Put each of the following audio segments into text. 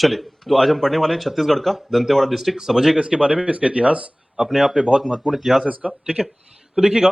चलिए, तो आज हम पढ़ने वाले हैं छत्तीसगढ़ का दंतेवाड़ा डिस्ट्रिक्ट। समझिएगा इसके बारे में, इसका इतिहास अपने आप में बहुत महत्वपूर्ण इतिहास है इसका। ठीक है, तो देखिएगा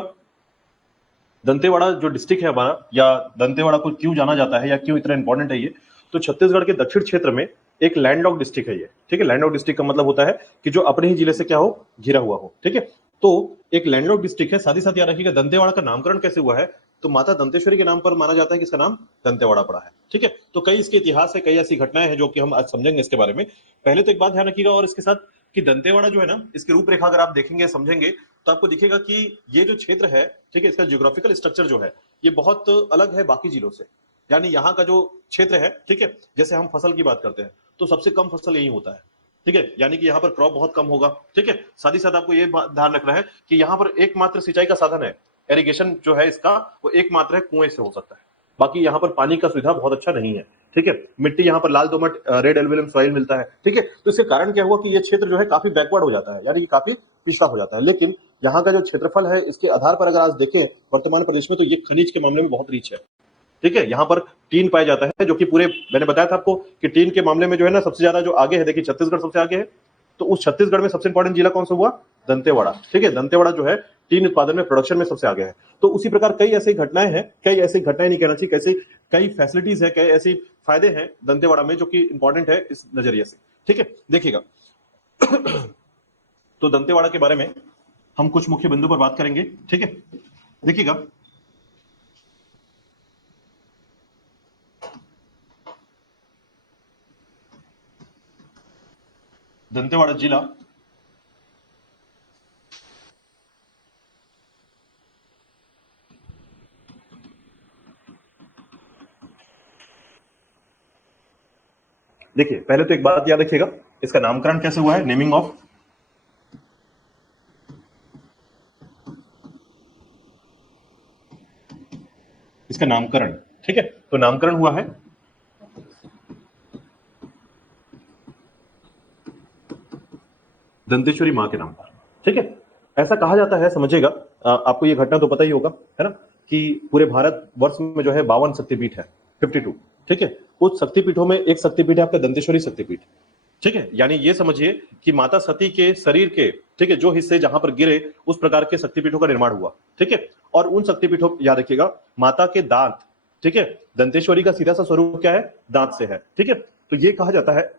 दंतेवाड़ा जो डिस्ट्रिक्ट है हमारा, या दंतेवाड़ा को क्यों जाना जाता है या क्यों इतना इंपॉर्टेंट है ये, तो छत्तीसगढ़ के दक्षिण क्षेत्र में एक लैंडलॉक डिस्ट्रिक्ट है ये। ठीक है, लैंडलॉक डिस्ट्रिक्ट का मतलब होता है कि जो अपने ही जिले से क्या हो, घिरा हुआ हो। ठीक है, तो एक लैंडलॉक डिस्ट्रिक्ट है। साथ ही साथ याद रखिएगा दंतेवाड़ा का नामकरण कैसे हुआ है, तो माता दंतेश्वरी के नाम पर माना जाता है कि इसका नाम दंतेवाड़ा पड़ा है। ठीक है, तो कई इसके इतिहास है, कई ऐसी घटनाएं हैं जो कि हम आज समझेंगे इसके बारे में। पहले तो एक बात ध्यान रखिएगा और इसके साथ कि दंतेवाड़ा जो है ना, इसकी रूपरेखा अगर आप देखेंगे समझेंगे तो आपको दिखेगा कि ये जो क्षेत्र है, ठीक है, इसका ज्योग्राफिकल स्ट्रक्चर जो है ये बहुत अलग है बाकी जिलों से। यानी यहाँ का जो क्षेत्र है, ठीक है, जैसे हम फसल की बात करते हैं तो सबसे कम फसल यही होता है। ठीक है, यानी कि यहाँ पर क्रॉप बहुत कम होगा। ठीक है, साथ ही साथ आपको ये ध्यान रखना है कि यहाँ पर एकमात्र सिंचाई का साधन है, इरिगेशन जो है इसका वो एकमात्र है, कुएं से हो सकता है। बाकी यहाँ पर पानी का सुविधा बहुत अच्छा नहीं है। ठीक है, मिट्टी यहाँ पर लाल दोमट रेड एल्यूमिनियम सॉइल मिलता है। ठीक है, तो इसके कारण क्या हुआ कि ये क्षेत्र जो है काफी बैकवर्ड हो जाता है, यानी कि काफी पिछड़ा हो जाता है। लेकिन यहाँ का जो क्षेत्रफल है इसके आधार पर अगर आज देखें वर्तमान प्रदेश में, तो ये खनिज के मामले में बहुत रिच है। ठीक है, यहाँ पर टीन पाया जाता है, जो कि पूरे मैंने बताया था आपको कि टीन के मामले में जो है ना सबसे ज्यादा जो आगे है, देखिए छत्तीसगढ़ सबसे आगे है। तो उस छत्तीसगढ़ में सबसे इंपॉर्टेंट जिला कौन सा हुआ, दंतेवाड़ा। ठीक है, दंतेवाड़ा जो है टीन उत्पादन में, प्रोडक्शन में सबसे आगे है। तो उसी प्रकार कई ऐसी घटनाएं हैं, कई ऐसी घटनाएं नहीं कहना चाहिए, कैसे कई फैसिलिटीज है, कई ऐसी फायदे हैं दंतेवाड़ा में जो कि इंपॉर्टेंट है इस नजरिए से। ठीक है, देखिएगा तो दंतेवाड़ा के बारे में हम कुछ मुख्य बिंदु पर बात करेंगे। ठीक है, देखिएगा दंतेवाड़ा जिला देखिए, पहले तो एक बात याद रखिएगा, इसका नामकरण कैसे हुआ है, नेमिंग ऑफ इसका नामकरण। ठीक है, तो नामकरण हुआ है दंतेश्वरी मां के नाम पर। ठीक है, ऐसा कहा जाता है, समझिएगा आपको ये घटना तो पता ही होगा, है ना, कि पूरे भारत वर्ष में जो है 52 शक्तिपीठ है, 52। ठीक है, उस शक्तिपीठों में एक शक्तिपीठ है आपका दंतेश्वरी शक्तिपीठ। ठीक है, यानी ये समझिए कि माता सती के शरीर के, ठीक है, जो हिस्से जहां पर गिरे उस प्रकार के शक्तिपीठों का निर्माण हुआ। ठीक है, और उन शक्तिपीठों, याद रखिएगा, माता के दांत, ठीक है, दंतेश्वरी का सीधा सा स्वरूप क्या है, दांत से है। ठीक है, तो ये कहा जाता है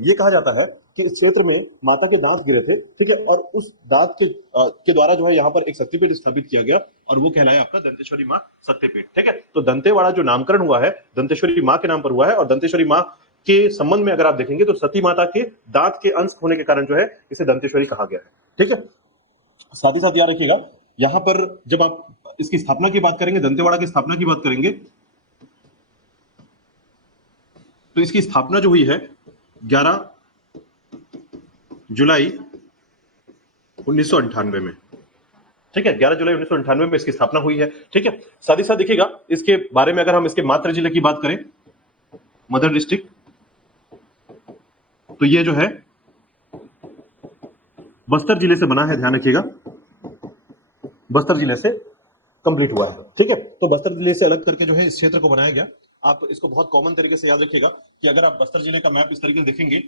ये कहा जाता है कि इस क्षेत्र में माता के दांत गिरे थे। ठीक है, और उस दांत के द्वारा जो है यहाँ पर एक शक्तिपीठ स्थापित किया गया और वो कहलाया आपका दंतेश्वरी मां शक्तिपीठ। ठीक है, तो दंतेवाड़ा जो नामकरण हुआ है दंतेश्वरी मां के नाम पर हुआ है, और दंतेश्वरी मां के संबंध में अगर आप देखेंगे तो सती माता के दांत के अंश होने के कारण जो है इसे दंतेश्वरी कहा गया है। ठीक है, साथ ही साथ याद रखिएगा यहां पर जब आप इसकी स्थापना की बात करेंगे, दंतेवाड़ा की स्थापना की बात करेंगे, तो इसकी स्थापना जो हुई है 11 जुलाई 1998 में। ठीक है, 11 जुलाई 1998 में इसकी स्थापना हुई है। ठीक है, साथ ही साथ देखिएगा इसके बारे में अगर हम इसके मातृ जिले की बात करें, मदर डिस्ट्रिक्ट, तो ये जो है बस्तर जिले से बना है, ध्यान रखिएगा, बस्तर जिले से कंप्लीट हुआ है। ठीक है, तो बस्तर जिले से अलग करके जो है इस क्षेत्र को बनाया गया। आप इसको बहुत कॉमन तरीके से याद रखिएगा कि अगर आप बस्तर जिले का मैप इस तरीके से देखेंगे,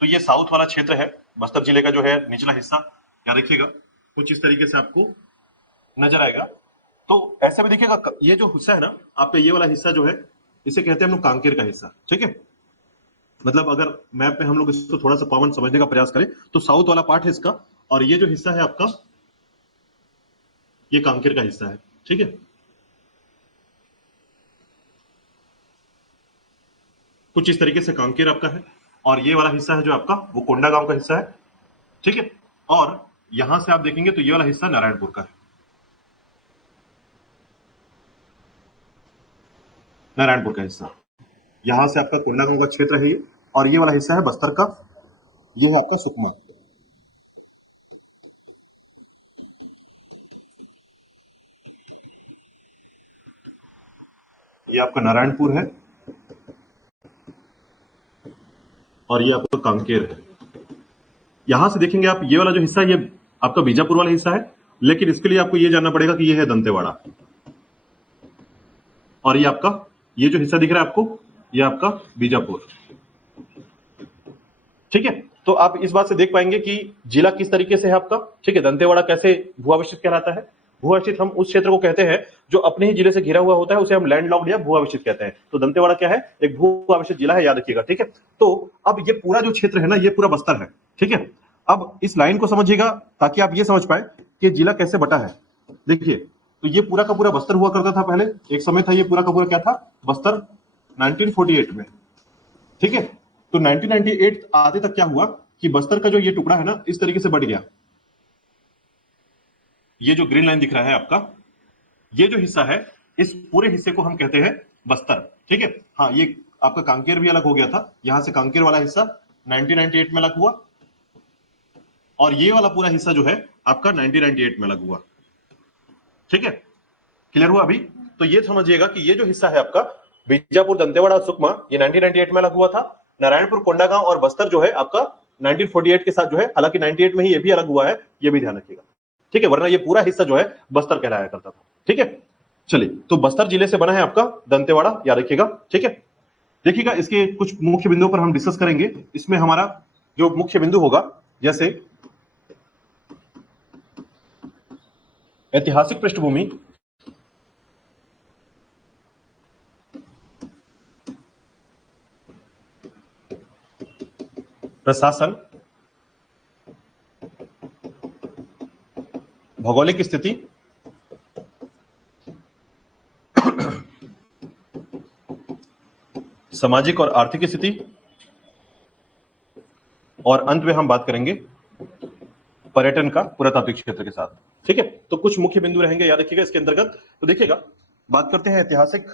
तो ये साउथ वाला क्षेत्र है बस्तर जिले का, जो है निचला हिस्सा, याद रखिएगा, कुछ इस तरीके से आपको नजर आएगा। तो ऐसे में देखिएगा ये जो हिस्सा है ना आपका, ये वाला हिस्सा जो है इसे कहते हैं हम लोग कांकेर का हिस्सा। ठीक है, मतलब अगर मैप में हम लोग इसको थोड़ा सा कॉमन समझने का प्रयास करें तो साउथ वाला पार्ट है इसका, और ये जो हिस्सा है आपका ये कांकेर का हिस्सा है। ठीक है, कुछ इस तरीके से कांकेर आपका है, और ये वाला हिस्सा है जो आपका वो कोंडागांव का हिस्सा है। ठीक है, और यहां से आप देखेंगे तो ये वाला हिस्सा नारायणपुर का है, नारायणपुर का हिस्सा, यहां से आपका कोंडागांव का क्षेत्र है ये, और ये वाला हिस्सा है बस्तर का, ये है आपका सुकमा। ये आपका नारायणपुर है और ये आपका कांकेर है। यहां से देखेंगे आप ये वाला जो हिस्सा, ये आपका बीजापुर वाला हिस्सा है, लेकिन इसके लिए आपको ये जानना पड़ेगा कि ये है दंतेवाड़ा। और ये आपका, ये जो हिस्सा दिख रहा है आपको, ये आपका बीजापुर। ठीक है, तो आप इस बात से देख पाएंगे कि जिला किस तरीके से है आपका। ठीक है, दंतेवाड़ा कैसे भूअवस्थित कहलाता है। भूअवस्थित हम उस क्षेत्र को कहते हैं जो अपने ही जिले से घिरा हुआ होता है, उसे हम लैंडलॉक्ड या भूअवस्थित कहते हैं। तो दंतेवाड़ा क्या है, एक भूअवस्थित जिला है, याद रखिएगा। ठीक है, तो अब ये पूरा जो क्षेत्र है ना, ये पूरा बस्तर है। ठीक है, अब इस लाइन को समझिएगा ताकि आप ये समझ पाए कि जिला कैसे बटा है। देखिए, तो ये पूरा का पूरा बस्तर हुआ करता था पहले, एक समय था ये पूरा का पूरा क्या था, बस्तर, 1948 में। ठीक है, तो 1998 आते तक क्या हुआ कि बस्तर का जो ये टुकड़ा है ना, इस तरीके से बढ़ गया। ये जो ग्रीन लाइन दिख रहा है आपका, ये जो हिस्सा है, इस पूरे हिस्से को हम कहते हैं बस्तर। ठीक है, हाँ, ये आपका कांकेर भी अलग हो गया था, यहां से कांकेर वाला हिस्सा 1998 में अलग हुआ, और ये वाला पूरा हिस्सा जो है आपका 1998 में अलग हुआ। ठीक है, क्लियर हुआ अभी। तो ये समझिएगा कि ये जो हिस्सा है आपका बीजापुर, दंतेवाड़ा, सुकमा, ये 1998 में अलग हुआ था। नारायणपुर, कोंडागांव और बस्तर जो है आपका 1948 के साथ जो है, हालांकि 98 में ही ये भी अलग हुआ है, ये भी ध्यान रखिएगा। ठीक है, वरना ये पूरा हिस्सा जो है बस्तर कहलाया करता था। ठीक है, चलिए, तो बस्तर जिले से बना है आपका दंतेवाड़ा, याद रखिएगा। ठीक है, देखिएगा इसके कुछ मुख्य बिंदुओं पर हम डिस्कस करेंगे। इसमें हमारा जो मुख्य बिंदु होगा, जैसे ऐतिहासिक पृष्ठभूमि, प्रशासन, भौगोलिक स्थिति, सामाजिक और आर्थिक स्थिति, और अंत में हम बात करेंगे पर्यटन का पुरातात्विक क्षेत्र के साथ। ठीक है, तो कुछ मुख्य बिंदु रहेंगे, याद रखिएगा इसके अंतर्गत। तो देखिएगा, बात करते हैं ऐतिहासिक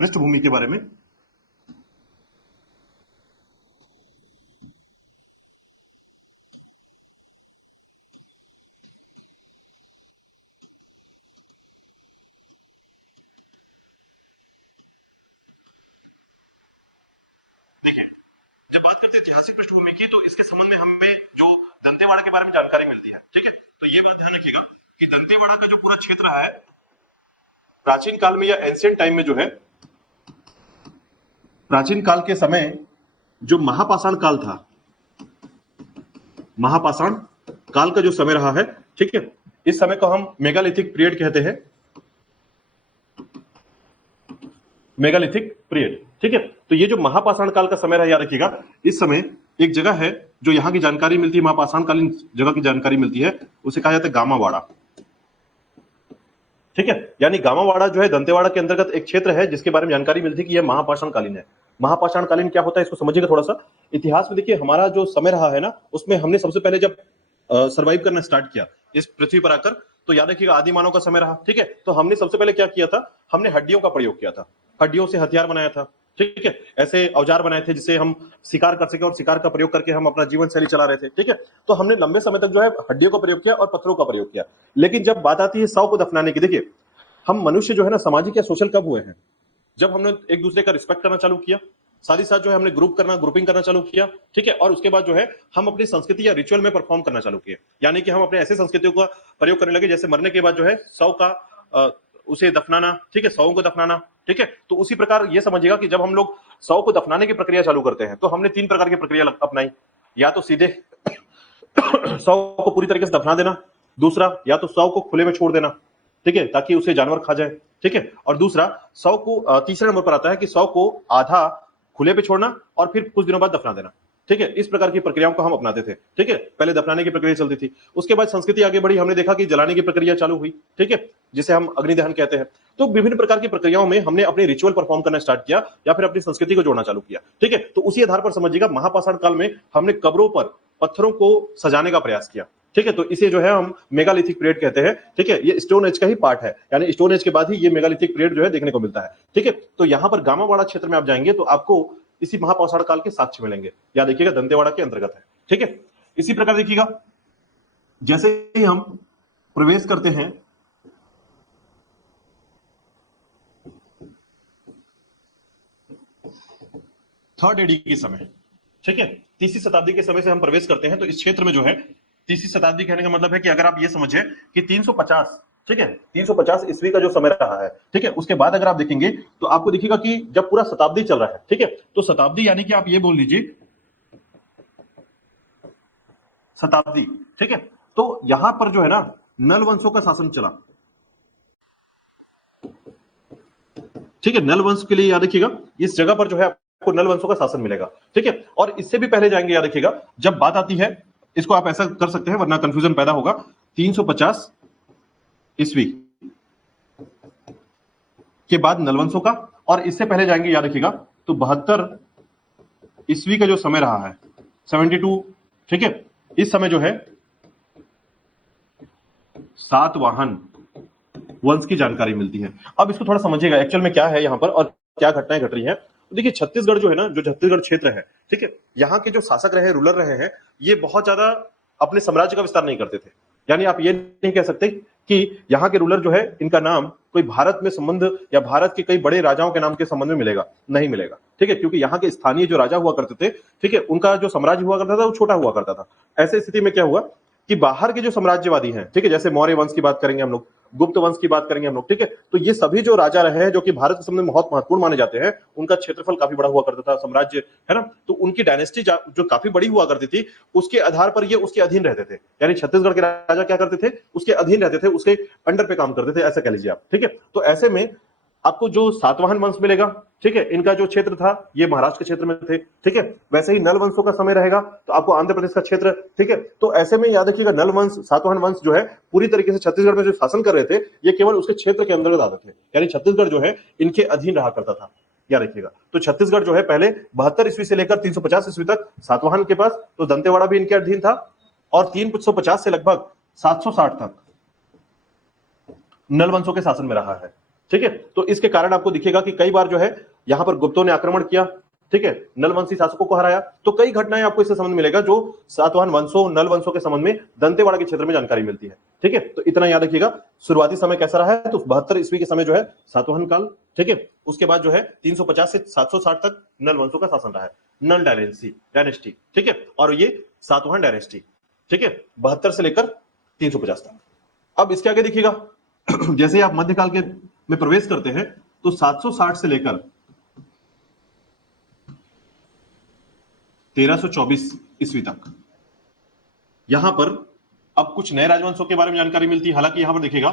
पृष्ठभूमि के बारे में। देखिए, जब बात करते हैं ऐतिहासिक पृष्ठभूमि की, तो इसके संबंध में हमें जो दंतेवाड़ा के बारे में जानकारी मिलती है। ठीक है, तो ये बात ध्यान रखिएगा कि दंतेवाड़ा का जो पूरा क्षेत्र है, प्राचीन काल में या एंशिएंट टाइम में जो है, प्राचीन काल के समय जो महापाषाण काल था, महापाषाण काल का जो समय रहा है, ठीक है, इस समय को हम मेगालिथिक पीरियड कहते हैं, मेगालिथिक पीरियड। ठीक है, तो ये जो महापाषाण काल का समय रहा, याद रखिएगा, इस समय एक जगह है जो यहाँ की जानकारी मिलती है, महापाषाण कालीन जगह की जानकारी मिलती है, उसे कहा जाता है गामावाड़ा। ठीक है, यानी गामावाड़ा जो है दंतेवाड़ा के अंतर्गत एक क्षेत्र है जिसके बारे में जानकारी मिलती है कि यह महापाषाण कालीन है। महापाषाण कालीन क्या होता है, इसको समझिएगा थोड़ा सा। इतिहास में देखिए, हमारा जो समय रहा है ना, उसमें हमने सबसे पहले जब सरवाइव करना स्टार्ट किया इस पृथ्वी पर आकर, तो याद रखिएगा आदि मानव का समय रहा। ठीक है, तो हमने सबसे पहले क्या किया था, हमने हड्डियों का प्रयोग किया था, हड्डियों से हथियार बनाया था। ठीक है, ऐसे औजार बनाए थे जिससे हम शिकार कर सके, और शिकार का प्रयोग करके हम अपना जीवन शैली चला रहे थे। ठीक है, तो हमने लंबे समय तक जो है हड्डियों का प्रयोग किया और पत्थरों का प्रयोग किया। लेकिन जब बात आती है शव को दफनाने की, देखिए, हम मनुष्य जो है ना, सामाजिक या सोशल कब हुए हैं, जब हमने एक दूसरे का रिस्पेक्ट करना चालू किया, साथ ही साथ जो है हमने ग्रुपिंग करना चालू किया। ठीक है, और उसके बाद जो है हम अपनी संस्कृति या रिचुअल में परफॉर्म करना चालू किए, यानी कि हम अपने ऐसे संस्कृतियों का प्रयोग करने लगे, जैसे मरने के बाद जो है शव का उसे दफनाना। ठीक है, शवों को दफनाना। ठीक है, तो उसी प्रकार ये समझिएगा कि जब हम लोग शव को दफनाने की प्रक्रिया चालू करते हैं, तो हमने 3 प्रकार की प्रक्रिया अपनाई। या तो सीधे शव को पूरी तरीके से दफना देना, दूसरा या तो शव को खुले में छोड़ देना, ठीक है, ताकि उसे जानवर खा जाए। ठीक है, और दूसरा शव को, तीसरे नंबर पर आता है कि शव को आधा खुले पे छोड़ना और फिर कुछ दिनों बाद दफना देना। ठीक है, इस प्रकार की प्रक्रियाओं को हम अपनाते थे। ठीक है, पहले दफनाने की प्रक्रिया चलती थी, उसके बाद संस्कृति आगे बढ़ी, हमने देखा कि जलाने की प्रक्रिया चालू हुई। ठीक है, जिसे हम अग्निदहन कहते हैं। तो विभिन्न प्रकार की प्रक्रियाओं में हमने अपने रिचुअल परफॉर्म करना स्टार्ट किया या फिर अपनी संस्कृति को जोड़ना चालू किया। ठीक है, तो उसी आधार पर समझिएगा, महापाषाण काल में हमने कब्रों पर पत्थरों को सजाने का प्रयास किया। ठीक है, तो इसे जो है हम मेगालिथिक पीरियड कहते हैं। ठीक है, ये स्टोन एज का ही पार्ट है, यानी स्टोन एज के बाद ही ये मेगालिथिक पीरियड जो है देखने को मिलता है। ठीक है, तो यहां पर गामावाड़ा क्षेत्र में आप जाएंगे तो आपको इसी महापाषाण काल के साक्ष्य मिलेंगे, याद देखिएगा, दंतेवाड़ा के अंतर्गत है। ठीक है, इसी प्रकार देखिएगा, जैसे ही हम प्रवेश करते हैं थर्ड एडी के समय, ठीक है, तीसरी शताब्दी के समय से हम प्रवेश करते हैं, तो इस क्षेत्र में जो है, तीसरी शताब्दी कहने का मतलब है कि अगर आप ये समझे कि 350 ठीक है, 350 ईस्वी का जो समय रहा है, ठीक है। उसके बाद अगर आप देखेंगे तो आपको दिखेगा कि जब पूरा शताब्दी चल रहा है, ठीक है, तो शताब्दी यानी कि आप ये बोल लीजिए शताब्दी, ठीक है। तो यहां पर जो है ना नल वंशों का शासन चला, ठीक है। नल वंश के लिए याद रखिएगा इस जगह पर जो है आपको नल वंशों का शासन मिलेगा, ठीक है। और इससे भी पहले जाएंगे, याद रखिएगा जब बात आती है, इसको आप ऐसा कर सकते हैं वरना कंफ्यूजन पैदा होगा, 350 ईस्वी के बाद नलवंशों का, और इससे पहले जाएंगे याद रखिएगा तो 72 ईस्वी का जो समय रहा है 72, ठीक है। इस समय जो है सातवाहन वंश की जानकारी मिलती है। अब इसको थोड़ा समझिएगा एक्चुअल में क्या है यहां पर और क्या घटनाएं घट रही हैं। तो देखिए छत्तीसगढ़ जो है ना, जो छत्तीसगढ़ क्षेत्र है, ठीक है, यहाँ के जो शासक रहे, रूलर रहे हैं, ये बहुत ज्यादा अपने साम्राज्य का विस्तार नहीं करते थे। यानी आप ये नहीं कह सकते कि यहाँ के रूलर जो है इनका नाम कोई भारत में संबंध या भारत के कई बड़े राजाओं के नाम के संबंध में मिलेगा, नहीं मिलेगा, ठीक है। क्योंकि यहाँ के स्थानीय जो राजा हुआ करते थे, ठीक है, उनका जो साम्राज्य हुआ करता था वो छोटा हुआ करता था। ऐसे स्थिति में क्या हुआ कि बाहर के जो साम्राज्यवादी हैं, ठीक है, जैसे मौर्य वंश की बात करेंगे हम लोग, गुप्त वंश की बात करेंगे हम लोग, ठीक है, तो ये सभी जो राजा रहे हैं जो कि भारत के सामने बहुत महत्वपूर्ण माने जाते हैं, उनका क्षेत्रफल काफी बड़ा हुआ करता था, साम्राज्य है ना, तो उनकी डायनेस्टी जो काफी बड़ी हुआ करती थी, उसके आधार पर ये उसके अधीन रहते थे। यानी छत्तीसगढ़ के राजा क्या करते थे, उसके अधीन रहते थे, उसके अंडर पे काम करते थे, ऐसा कह लीजिए आप, ठीक है। तो ऐसे में आपको जो सातवाहन वंश मिलेगा, ठीक है, इनका जो क्षेत्र था ये महाराष्ट्र के क्षेत्र में थे, ठीक है। वैसे ही नल वंशों का समय रहेगा तो आपको आंध्र प्रदेश का क्षेत्र, ठीक है। तो ऐसे में याद रखिएगा नल वंश, सातवाहन वंश जो है पूरी तरीके से छत्तीसगढ़ में जो शासन कर रहे थे, ये केवल उसके क्षेत्र के अंतर्गत आते थे। यानी छत्तीसगढ़ जो है इनके अधीन रहा करता था, याद रखिएगा। तो छत्तीसगढ़ जो है पहले 72 ईस्वी से लेकर 350 ईस्वी तक सातवाहन के पास, तो दंतेवाड़ा भी इनके अधीन था, और 350 से लगभग 760 तक नल वंशों के शासन में रहा है, ठीक है। तो इसके कारण आपको दिखेगा कि कई बार जो है यहां पर गुप्तों ने आक्रमण किया, ठीक है, नलवंशी शासकों को हराया। तो कई घटनाएं आपको इससे संबंध मिलेगा जो सातवाहन वंशों, नल वंशों के संबंध में दंतेवाड़ा के क्षेत्र में जानकारी मिलती है, ठीक है। तो इतना याद रखिएगा। शुरुआती समय कैसा रहा है, तो 72 ईस्वी के समय जो है सातवाहन काल, ठीक है। उसके बाद जो है 350 से 760 तक नल वंशों का शासन रहा है, नल डायनेस्टी, ठीक है। और ये सातवाहन डायनेस्टी, ठीक है, 72 से लेकर 350 तक। अब इसके आगे देखिएगा जैसे आप मध्यकाल के में प्रवेश करते हैं तो 760 से लेकर 1324 ईस्वी तक यहां पर अब कुछ नए राजवंशों के बारे में जानकारी मिलती है। हालांकि यहां पर देखिएगा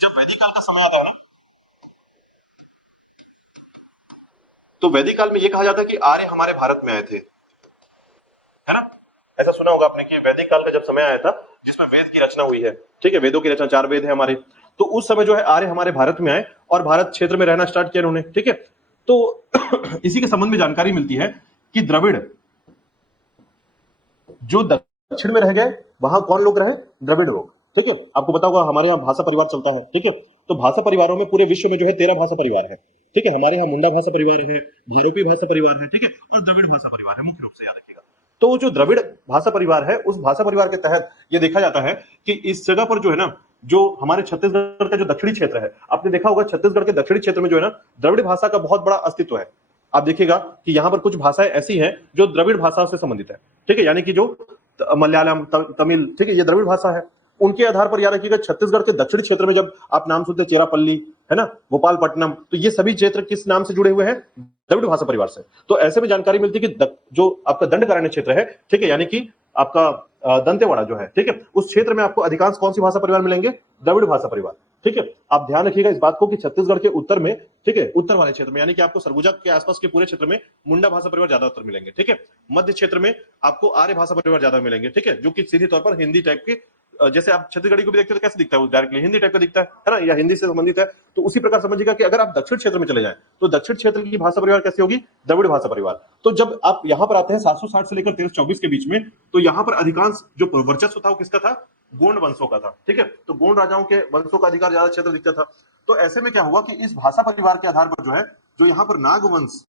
जब वैदिक काल का समय आता है ना, तो वैदिक काल में यह कहा जाता है कि आर्य हमारे भारत में आए थे, है ना। ऐसा सुना होगा आपने कि वैदिक काल का जब समय आया था जिसमें वेद की रचना हुई है, ठीक है, वेदों की रचना, 4 वेद है हमारे, तो उस समय जो है आर्य हमारे भारत में आए और भारत क्षेत्र में रहना स्टार्ट किया उन्होंने, ठीक है। तो इसी के संबंध में जानकारी मिलती है कि द्रविड़ जो दक्षिण में रह गए वहां कौन लोग रहे, द्रविड़ लोग, ठीक है। आपको पता होगा हमारे यहाँ भाषा परिवार चलता है, ठीक है। तो भाषा परिवारों में पूरे विश्व में जो है 13 भाषा परिवार है, ठीक है। हमारे यहाँ मुंडा भाषा परिवार है, भैरोपी भाषा परिवार है, ठीक है, और द्रविड़ भाषा परिवार है, मुख्य रूप से याद रखिएगा। तो जो द्रविड़ भाषा परिवार है उस भाषा परिवार के तहत ये देखा जाता है कि इस जगह पर जो है ना, जो हमारे छत्तीसगढ़ का जो दक्षिणी क्षेत्र है, आपने देखा होगा छत्तीसगढ़ के दक्षिणी क्षेत्र में जो है ना द्रविड़ भाषा का बहुत बड़ा अस्तित्व है। आप देखिएगा कि यहां पर कुछ भाषाएं ऐसी हैं जो द्रविड़ भाषाओं से संबंधित है, ठीक है, यानी कि जो मलयालम, तमिल, ठीक है, ये द्रविड़ भाषा है। उनके आधार पर याद रखिएगा छत्तीसगढ़ के दक्षिणी क्षेत्र में जब आप नाम सुनते हैं चेरापल्ली, है ना, भोपालपट्टनम, तो ये सभी क्षेत्र किस नाम से जुड़े हुए हैं, द्रविड़ भाषा परिवार से। तो ऐसे में जानकारी मिलती है कि जो आपका दंडकारण्य क्षेत्र है, ठीक है, यानी कि आपका दंतेवाड़ा जो है, ठीक है, उस क्षेत्र में आपको अधिकांश कौन सी भाषा परिवार मिलेंगे, द्रविड़ भाषा परिवार, ठीक है। आप ध्यान रखिएगा इस बात को कि छत्तीसगढ़ के उत्तर में, ठीक है, उत्तर वाले क्षेत्र में, यानी कि आपको सरगुजा के आसपास के पूरे क्षेत्र में मुंडा भाषा परिवार ज्यादातर मिलेंगे, ठीक है। मध्य क्षेत्र में आपको आर्य भाषा परिवार ज्यादा मिलेंगे, ठीक है, जो कि सीधे तौर पर हिंदी टाइप के, जैसे आप छत्तीसगढ़ी को भी देखते हैं तो कैसे दिखता है, वो डायरेक्टली हिंदी टाइप का दिखता है ना, या हिंदी से संबंधित है। तो उसी प्रकार समझिएगा कि अगर आप दक्षिण क्षेत्र में चले जाएं तो दक्षिण क्षेत्र की भाषा परिवार कैसी होगी, द्रविड़ भाषा परिवार। तो जब आप यहां पर आते हैं 760 से लेकर 1324 के बीच में, तो यहां पर अधिकांश जो वर्चस्व था वो किसका था, गोंड वंशों का था, ठीक है। तो गोंड राजाओं के वंशों का अधिकार ज्यादा क्षेत्र दिखता था। तो ऐसे में क्या हुआ कि इस भाषा परिवार के आधार पर जो है, जो यहाँ पर नागवंश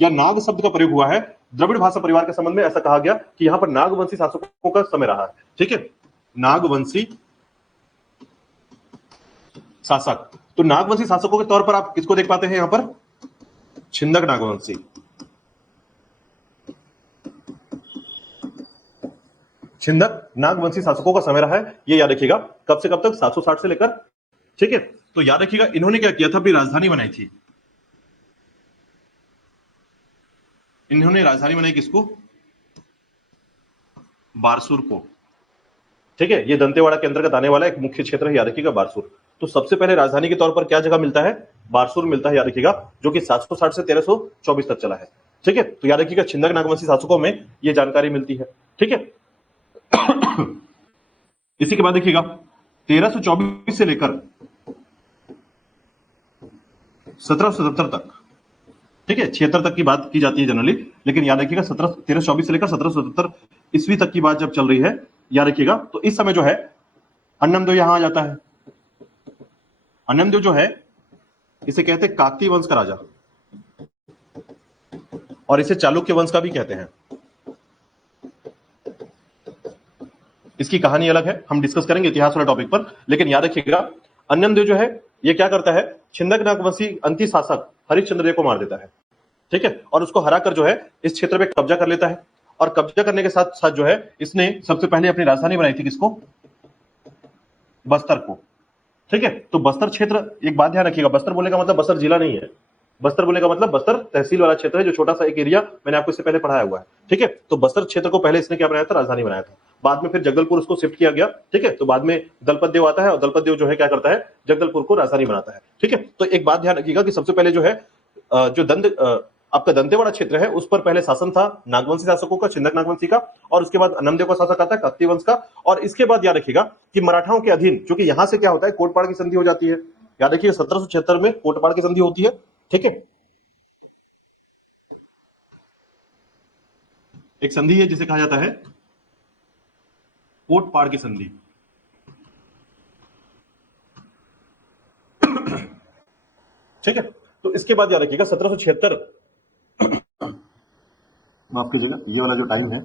या नाग शब्द का प्रयोग हुआ है द्रविड़ भाषा परिवार के संबंध में, ऐसा कहा गया कि यहाँ पर नागवंशी शासकों का समय रहा है, ठीक है, नागवंशी शासक। तो नागवंशी शासकों के तौर पर आप किसको देख पाते हैं यहां पर, छिंदक नागवंशी, छिंदक नागवंशी शासकों का समय रहा है, ये याद रखिएगा। कब से कब तक? 760 से लेकर, ठीक है। तो याद रखिएगा इन्होंने क्या किया था, अपनी राजधानी बनाई थी। इन्होंने राजधानी बनाई किसको? बारसूर को, ठीक है। ये दंतेवाड़ा के अंतर्गत आने वाला एक मुख्य क्षेत्र है, याद रखिएगा बारसूर। तो सबसे पहले राजधानी के तौर पर क्या जगह मिलता है? बारसूर मिलता है, याद रखिएगा, जो कि 760 से 1324 तक चला है, ठीक है। तो याद रखिएगा छिंदक नागवंशी शासकों में ये जानकारी मिलती है, ठीक है। इसी के बाद देखिएगा 1324 से लेकर 1777 तक, ठीक है। 76 तक की बात की जाती है जनरली, लेकिन याद रखिएगा 1324 से लेकर 1777 ईस्वी तक की बात जब चल रही है, याद रखिएगा, तो इस समय जो है अन्नमदेव यहां आ जाता है। अन्नमदेव जो है इसे कहते हैं काकतीय वंश का राजा, और इसे चालुक्य वंश का भी कहते हैं। इसकी कहानी अलग है, हम डिस्कस करेंगे इतिहास वाले टॉपिक पर, लेकिन याद रखिएगा अन्नमदेव जो है ये क्या करता है, छिंदक नागवंशी अंतिम शासक हरिश्चंद्र देव को मार देता है, ठीक है। और उसको हराकर जो है इस क्षेत्र पे कब्जा कर लेता है, और कब्जा करने के साथ साथ जो है इसने सबसे पहले अपनी राजधानी बनाई थी किसको? बस्तर को, ठीक है। तो बस्तर क्षेत्र, एक बात ध्यान रखिएगा, बस्तर बोलने का मतलब बस्तर जिला नहीं है, बस्तर बोलने का मतलब बस्तर तहसील वाला क्षेत्र है, जो छोटा सा एक एरिया मैंने आपको इससे पहले पढ़ाया हुआ है, ठीक है। तो बस्तर क्षेत्र को पहले इसने क्या बनाया था? राजधानी बनाया था। बाद में फिर जगदलपुर उसको शिफ्ट किया गया, ठीक है। तो बाद में दलपत देव आता है, और दलपत देव जो है क्या करता है? जगदलपुर को राजधानी बनाता है, ठीक है। तो एक बात ध्यान रखिएगा कि सबसे पहले जो है आपका दंतेवाड़ा क्षेत्र है उस पर पहले शासन था नागवंशी शासकों का, छिंदक नागवंशी का, और उसके बाद अन्नमदेव का शासक आता है काकतीय वंश का, और इसके बाद याद रखिएगा कि मराठाओं के अधीन, क्योंकि यहां से क्या होता है, कोटपाड़ की संधि हो जाती है, याद रखिए 1776 में कोटपाड़ की संधि होती है, ठीक है। एक संधि है जिसे कहा जाता है कोटपाड़ की संधि, ठीक है। तो इसके बाद याद रखिएगा 1776, माफ कीजिएगा, ये वाला जो टाइम है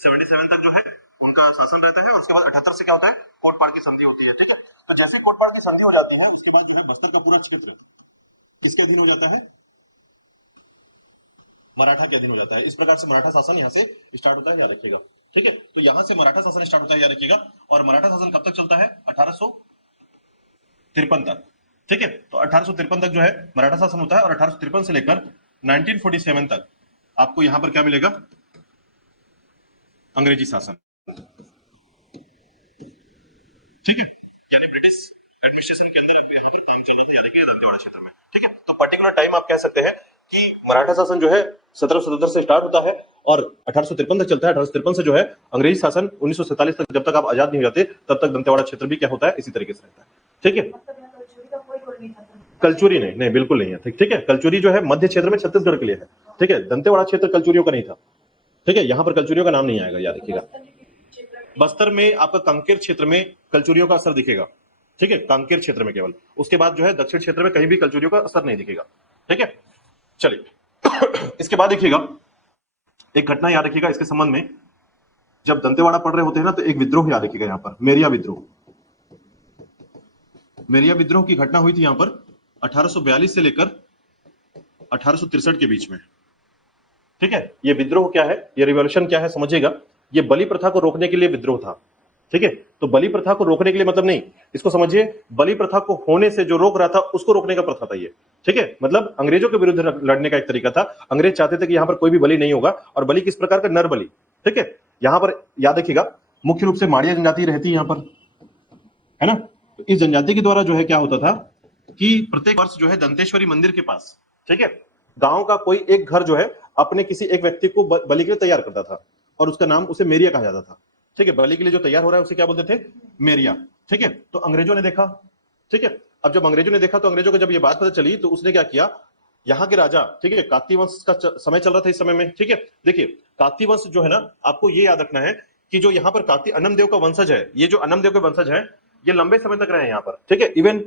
77 तक जो है उनका शासन रहता है। उसके बाद 78 से क्या होता है? कोटपाड़ की संधि होती है, ठीक है। तो जैसे कोटपाड़ की संधि हो जाती है उसके बाद जो है बस्तर का पूरा क्षेत्र किसके अधीन हो जाता है? मराठा के अधीन हो जाता है। इस प्रकार से मराठा शासन यहाँ से स्टार्ट होता है, याद रखिएगा, ठीक है। तो यहाँ से मराठा शासन स्टार्ट होता है, याद रखिएगा, और मराठा शासन कब तक चलता है? 1853 तक, ठीक है। तो 1853 तक जो है मराठा शासन होता है, और 1853 से लेकर 1947 तक आपको यहां पर क्या मिलेगा? अंग्रेजी शासन, ठीक है। यानी ब्रिटिश एडमिनिस्ट्रेशन के अंदर यहाँ पर काम चल रहा है दंतेवाड़ा क्षेत्र में, ठीक है। तो पर्टिकुलर टाइम आप कह सकते हैं कि मराठा शासन जो है 1777 से स्टार्ट होता है और 1853 तक चलता है। 1853 से जो है अंग्रेजी शासन 1947 तक, जब तक आप आजाद नहीं हो जाते तब तक दंतेवाड़ा क्षेत्र भी क्या होता है? इसी तरीके से रहता है, ठीक है। कलचुरी नहीं, नहीं बिल्कुल नहीं है, ठीक है। कलचुरी जो है मध्य क्षेत्र में छत्तीसगढ़ के लिए है, ठीक है। दंतेवाड़ा क्षेत्र कलचुरियों का नहीं था, ठीक है। यहां पर कलचुरियों का नाम नहीं आएगा, याद रखिएगा। बस्तर में आपका कांकेर क्षेत्र में कलचुरियों का असर दिखेगा, ठीक है, कांकेर क्षेत्र में केवल। उसके बाद जो है दक्षिण क्षेत्र में कहीं भी कलचुरियों का असर नहीं दिखेगा, ठीक है। चलिए इसके बाद देखिएगा एक घटना याद रखिएगा इसके संबंध में, जब दंतेवाड़ा पढ़ रहे होते हैं ना, तो एक विद्रोह याद रखिएगा यहां पर, मेरिया विद्रोह। मेरिया विद्रोह की घटना हुई थी यहां पर 1842 से लेकर 1863 के बीच में, ठीक है। ये विद्रोह क्या है, ये रिवॉल्यूशन क्या है, समझिएगा। ये बलि प्रथा को रोकने के लिए विद्रोह था, ठीक है। तो बलि प्रथा को रोकने के लिए मतलब नहीं, इसको समझिए, बलि प्रथा को होने से जो रोक रहा था उसको रोकने का प्रथा था ये, ठीक है। मतलब अंग्रेजों के विरुद्ध लड़ने का एक तरीका था। अंग्रेज चाहते थे कि यहां पर कोई भी बलि नहीं होगा, और बलि किस प्रकार का? नर बलि, ठीक है। यहां पर याद रखिएगा मुख्य रूप से माड़िया जनजाति रहती है यहां पर, है ना। तो इस जनजाति के द्वारा जो है क्या होता था कि प्रत्येक वर्ष जो है दंतेश्वरी मंदिर के पास, ठीक है, गांव का कोई एक घर जो है अपने किसी एक व्यक्ति को बलि के लिए तैयार करता था, और उसका नाम उसे मेरिया कहा जाता था, ठीक है। बलि के लिए जो तैयार हो रहा है उसे क्या बोलते थे? मेरिया, ठीक है। तो अंग्रेजों ने देखा, ठीक है। अब जब अंग्रेजों ने देखा तो अंग्रेजों को जब ये बात पता चली तो उसने क्या किया, यहाँ के राजा, ठीक है, काकतीय वंश का समय चल रहा था इस समय में, ठीक है। देखिए काकतीय वंश जो है ना, आपको ये याद रखना है कि जो यहाँ पर काकतीय अन्नमदेव का वंशज है, ये जो अन्नमदेव के वंशज है ये लंबे समय तक रहे यहाँ पर, ठीक है। इवन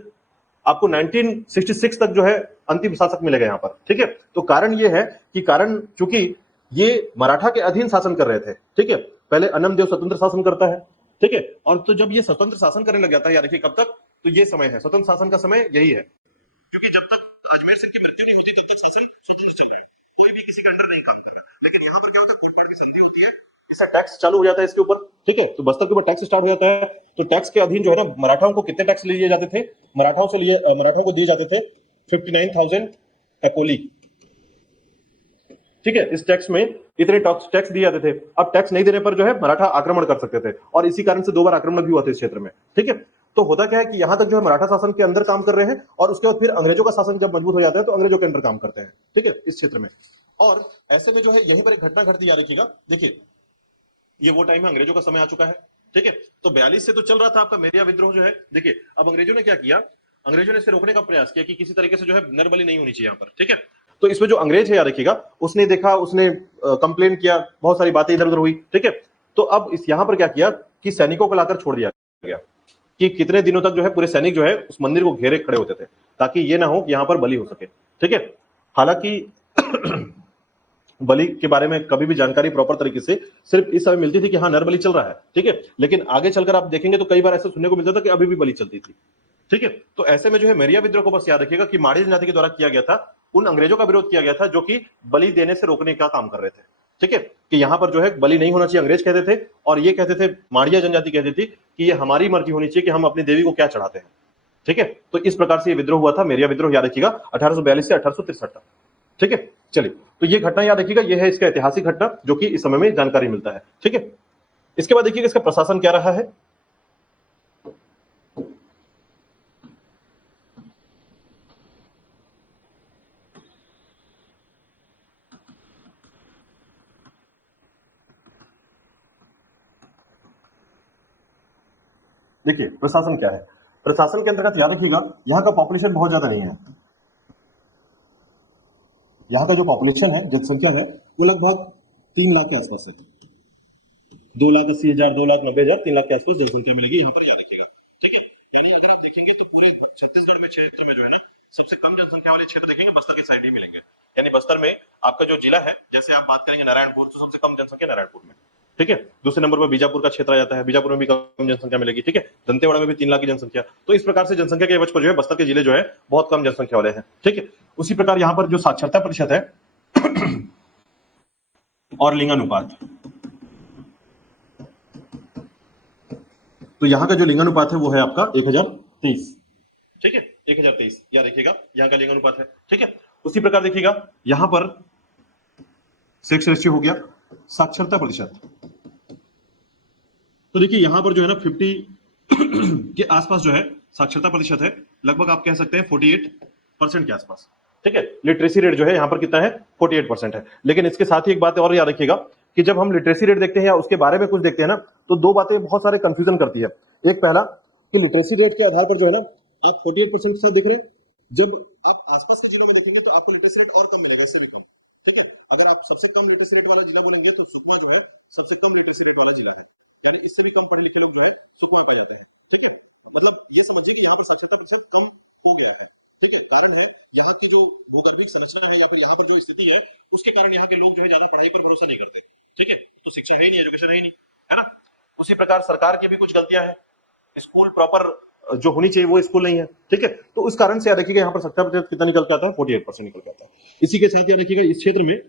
आपको 1966 तक जो है अंतिम शासक मिलेगा यहाँ पर, ठीक है। तो कारण ये है कि कारण चूंकि ये मराठा के अधीन शासन कर रहे थे, ठीक है। पहले अन्नमदेव स्वतंत्र शासन करता है, ठीक है। और तो जब ये स्वतंत्र शासन करने लग जाता है, याद रखिए कब तक? तो ये समय है स्वतंत्र शासन का समय, यही है, क्योंकि जब तक अजमेर सिंह की मृत्यु नहीं होती तब तक शासन स्वतंत्र किसी के अंडर नहीं काम कर रहा। लेकिन यहाँ पर क्या होता है, कोई बड़ी संधि होती है, इससे टैक्स चालू हो जाता है इसके ऊपर, ठीक है। तो बस्तर के ऊपर टैक्स स्टार्ट हो जाता है। तो टैक्स के अधीन जो है ना, मराठाओं को कितने टैक्स लिए जाते थे, मराठाओं को दिए जाते थे 59,000 एकोली, ठीक है। इस टैक्स में इतने टैक्स दिए जाते थे। अब टैक्स नहीं देने पर जो है मराठा आक्रमण कर सकते थे, और इसी कारण से 2 बार आक्रमण भी हुआ था इस क्षेत्र में, ठीक है। तो होता क्या है कि यहां तक जो है मराठा शासन के अंदर काम कर रहे हैं, और उसके बाद फिर अंग्रेजों का शासन जब मजबूत हो जाता है तो अंग्रेजों के अंदर काम करते हैं, ठीक है, इस क्षेत्र में। और ऐसे में जो है यहीं पर एक घटना घटती, याद रखिएगा। देखिए, ये वो टाइम है, अंग्रेजों का समय आ चुका है, ठीक है। तो 42 से तो चल रहा था आपका मेरिया विद्रोह जो है। देखिए, अब अंग्रेजों ने क्या किया, अंग्रेजों ने इसे रोकने का प्रयास किया कि किसी तरीके से जो है नरबली नहीं होनी चाहिए यहाँ पर, ठीक है। तो इसमें जो अंग्रेज है, याद रखिएगा, उसने देखा, उसने कंप्लेन किया, बहुत सारी बातें इधर उधर हुई, ठीक है। तो अब इस यहां पर क्या किया कि सैनिकों को लाकर छोड़ दिया गया, कि कितने दिनों तक जो है पूरे सैनिक जो है उस मंदिर को घेरे खड़े होते थे, ताकि ये ना हो कि यहां पर बलि हो सके, ठीक है। हालांकि बलि के बारे में कभी भी जानकारी प्रॉपर तरीके से सिर्फ इस समय मिलती थी कि हाँ, नरबलि चल रहा है, ठीक है। लेकिन आगे चलकर आप देखेंगे तो कई बार ऐसा सुनने को मिलता था कि अभी भी बलि चलती थी, ठीक है। तो ऐसे में जो है मेरिया विद्रोह को बस याद रखिएगा कि माड़ी जनजाति के द्वारा किया गया था, उन अंग्रेजों का विरोध किया गया था जो कि बलि देने से रोकने का काम कर रहे थे, ठीक है। कि यहां पर जो है बलि नहीं होना चाहिए, अंग्रेज कहते थे, और ये कहते थे, माड़िया जनजाति कहती थी कि ये हमारी मर्जी होनी चाहिए कि हम अपनी देवी को क्या चढ़ाते हैं, ठीक है। तो इस प्रकार से ये विद्रोह हुआ था, मेरिया विद्रोह, याद रखिएगा, 1842 से 1863 तक, ठीक है। चलिए, तो ये घटना याद रखिएगा, ये है इसका ऐतिहासिक घटना जो कि इस समय में जानकारी मिलता है, ठीक है। इसके बाद देखिएगा इसका प्रशासन क्या रहा है। देखिए, प्रशासन क्या है, प्रशासन के अंतर्गत याद रखिएगा, यहाँ का पॉपुलेशन बहुत ज्यादा नहीं है। यहाँ का जो पॉपुलेशन है, जनसंख्या है, वो लगभग 3 लाख के आसपास है। 2,80,000, 2,90,000, 3 लाख के आसपास जनसंख्या मिलेगी यहाँ पर, याद रखिएगा, ठीक है। यानी अगर आप देखेंगे तो पूरे छत्तीसगढ़ में क्षेत्र में जो है ना, सबसे कम जनसंख्या वाले क्षेत्र देखेंगे बस्तर के साइड ही मिलेंगे। यानी बस्तर में आपका जो जिला है, जैसे आप बात करेंगे नारायणपुर, तो सबसे कम जनसंख्या नारायणपुर में, ठीक है। दूसरे नंबर पर बीजापुर का क्षेत्र आ जाता है, बीजापुर में भी कम जनसंख्या मिलेगी, ठीक है। दंतेवाड़ा में भी 3 लाख की जनसंख्या। तो इस प्रकार से जनसंख्या के एवज पर जो है बस्तर के जिले जो है बहुत कम जनसंख्या वाले हैं, ठीक है। उसी प्रकार यहाँ पर जो साक्षरता प्रतिशत है और लिंगानुपात, तो यहाँ का जो लिंगानुपात है वो है आपका 1023, ठीक है, 1023, याद रखिएगा, यहाँ का लिंगानुपात है, ठीक है। उसी प्रकार देखिएगा यहाँ पर सेक्स रेशियो हो गया, साक्षरता प्रतिशत, तो देखिए यहाँ पर जो है ना 50 के आसपास जो है साक्षरता प्रतिशत है, लगभग आप कह सकते हैं 48% के आसपास, ठीक है। लिटरेसी रेट जो है यहाँ पर कितना है, 48% है। लेकिन इसके साथ ही एक बात और याद रखिएगा कि जब हम लिटरेसी रेट देखते हैं या उसके बारे में कुछ देखते हैं ना, तो 2 बातें बहुत सारे कंफ्यूजन करती है। एक, पहला कि लिटरेसी रेट के आधार पर जो है ना आप 48% के साथ देख रहे हैं, जब आप आसपास के जिलों में देखेंगे तो आपको लिटरेसी रेट और कम मिलेगा, इससे भी कम, ठीक है। अगर आप सबसे कम लिटरेसी रेट वाला जिला बोलेंगे तो सुकमा जो है सबसे कम लिटरेसी रेट वाला जिला है, यानी इससे भी कम पढ़े लिखे लोग जो है सुकमा आ जाते हैं, ठीक है। मतलब ये समझिए कि यहाँ पर साक्षरता प्रतिशत कम हो गया है, ठीक है। कारण है यहाँ की जो भूगर्भिक समस्या है या फिर यहाँ पर जो स्थिति है, उसके कारण यहाँ के लोग जो है ज्यादा पढ़ाई पर भरोसा नहीं करते, ठीक है। तो शिक्षा है ही नहीं, एजुकेशन है ही नहीं, है ना। उसी प्रकार सरकार की भी कुछ गलतियां हैं, स्कूल प्रॉपर जो होनी चाहिए वो स्कूल नहीं है, ठीक है। तो उस कारण से याद रखिएगा यहाँ पर साक्षरता प्रतिशत कितना निकल के आता है, 48% निकल के आता है। इसी के साथ याद रखिएगा इस क्षेत्र में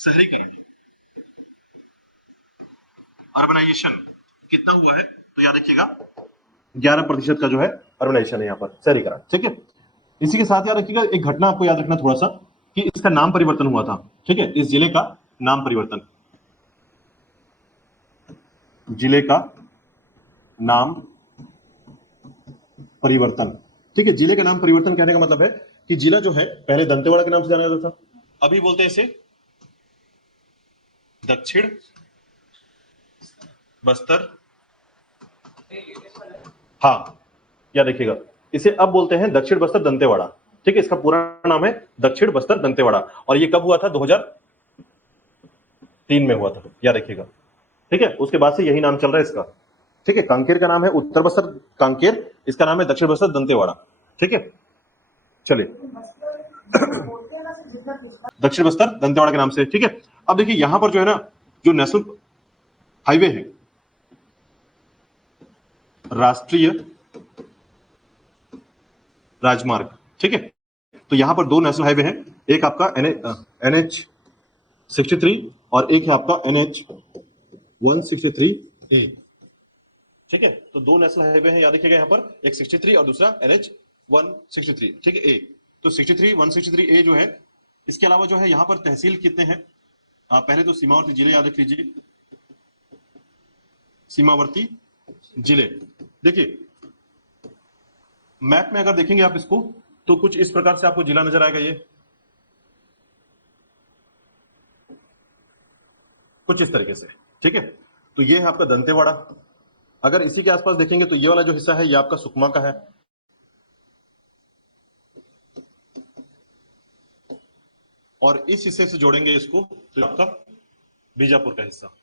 शहरीकरण, अर्बनाइजेशन कितना हुआ है, तो याद रखिएगा 11% का जो है अर्बनाइजेशन है यहाँ पर, शहरीकरण, ठीक है। इसी के साथ याद रखिएगा एक घटना आपको याद रखना थोड़ा सा, कि इसका नाम परिवर्तन हुआ था, ठीक है। इस जिले का नाम परिवर्तन, जिले का नाम परिवर्तन, ठीक है। जिले का नाम परिवर्तन कहने का मतलब है कि जिला जो है पहले दंतेवाड़ा के नाम से जाना जाता था, अभी बोलते हैं इसे दक्षिण बस्तर, हाँ, याद रखिएगा, इसे अब बोलते हैं दक्षिण बस्तर दंतेवाड़ा, ठीक है। इसका पूरा नाम है दक्षिण बस्तर दंतेवाड़ा, और ये कब हुआ था, 2003 में हुआ था, याद रखिएगा, ठीक है। उसके बाद से यही नाम चल रहा है इसका, ठीक है। कांकेर का नाम है उत्तर बस्तर कांकेर, इसका नाम है दक्षिण बस्तर दंतेवाड़ा, ठीक है। चलिए, दक्षिण बस्तर दंतेवाड़ा के नाम से, ठीक है। अब देखिए यहां पर जो है ना, जो नेशनल हाईवे है, राष्ट्रीय राजमार्ग, ठीक है, तो यहाँ पर दो नेशनल हाईवे हैं, एक आपका NH63 और एक है आपका NH163A। ठीक है, तो दो नेशनल हाईवे हैं, याद रखिएगा यहाँ पर, एक 63 और दूसरा NH163। ठीक है, ए तो 63 163A जो है। इसके अलावा जो है यहाँ पर तहसील कितने हैं, पहले तो सीमावर्ती जिले याद रख लीजिए, सीमावर्ती जिले। देखिए मैप में अगर देखेंगे आप इसको तो कुछ इस प्रकार से आपको जिला नजर आएगा, ये कुछ इस तरीके से। ठीक है, तो ये है आपका दंतेवाड़ा। अगर इसी के आसपास देखेंगे तो ये वाला जो हिस्सा है ये आपका सुकमा का है, और इस हिस्से से जोड़ेंगे इसको तो आपका बीजापुर का हिस्सा,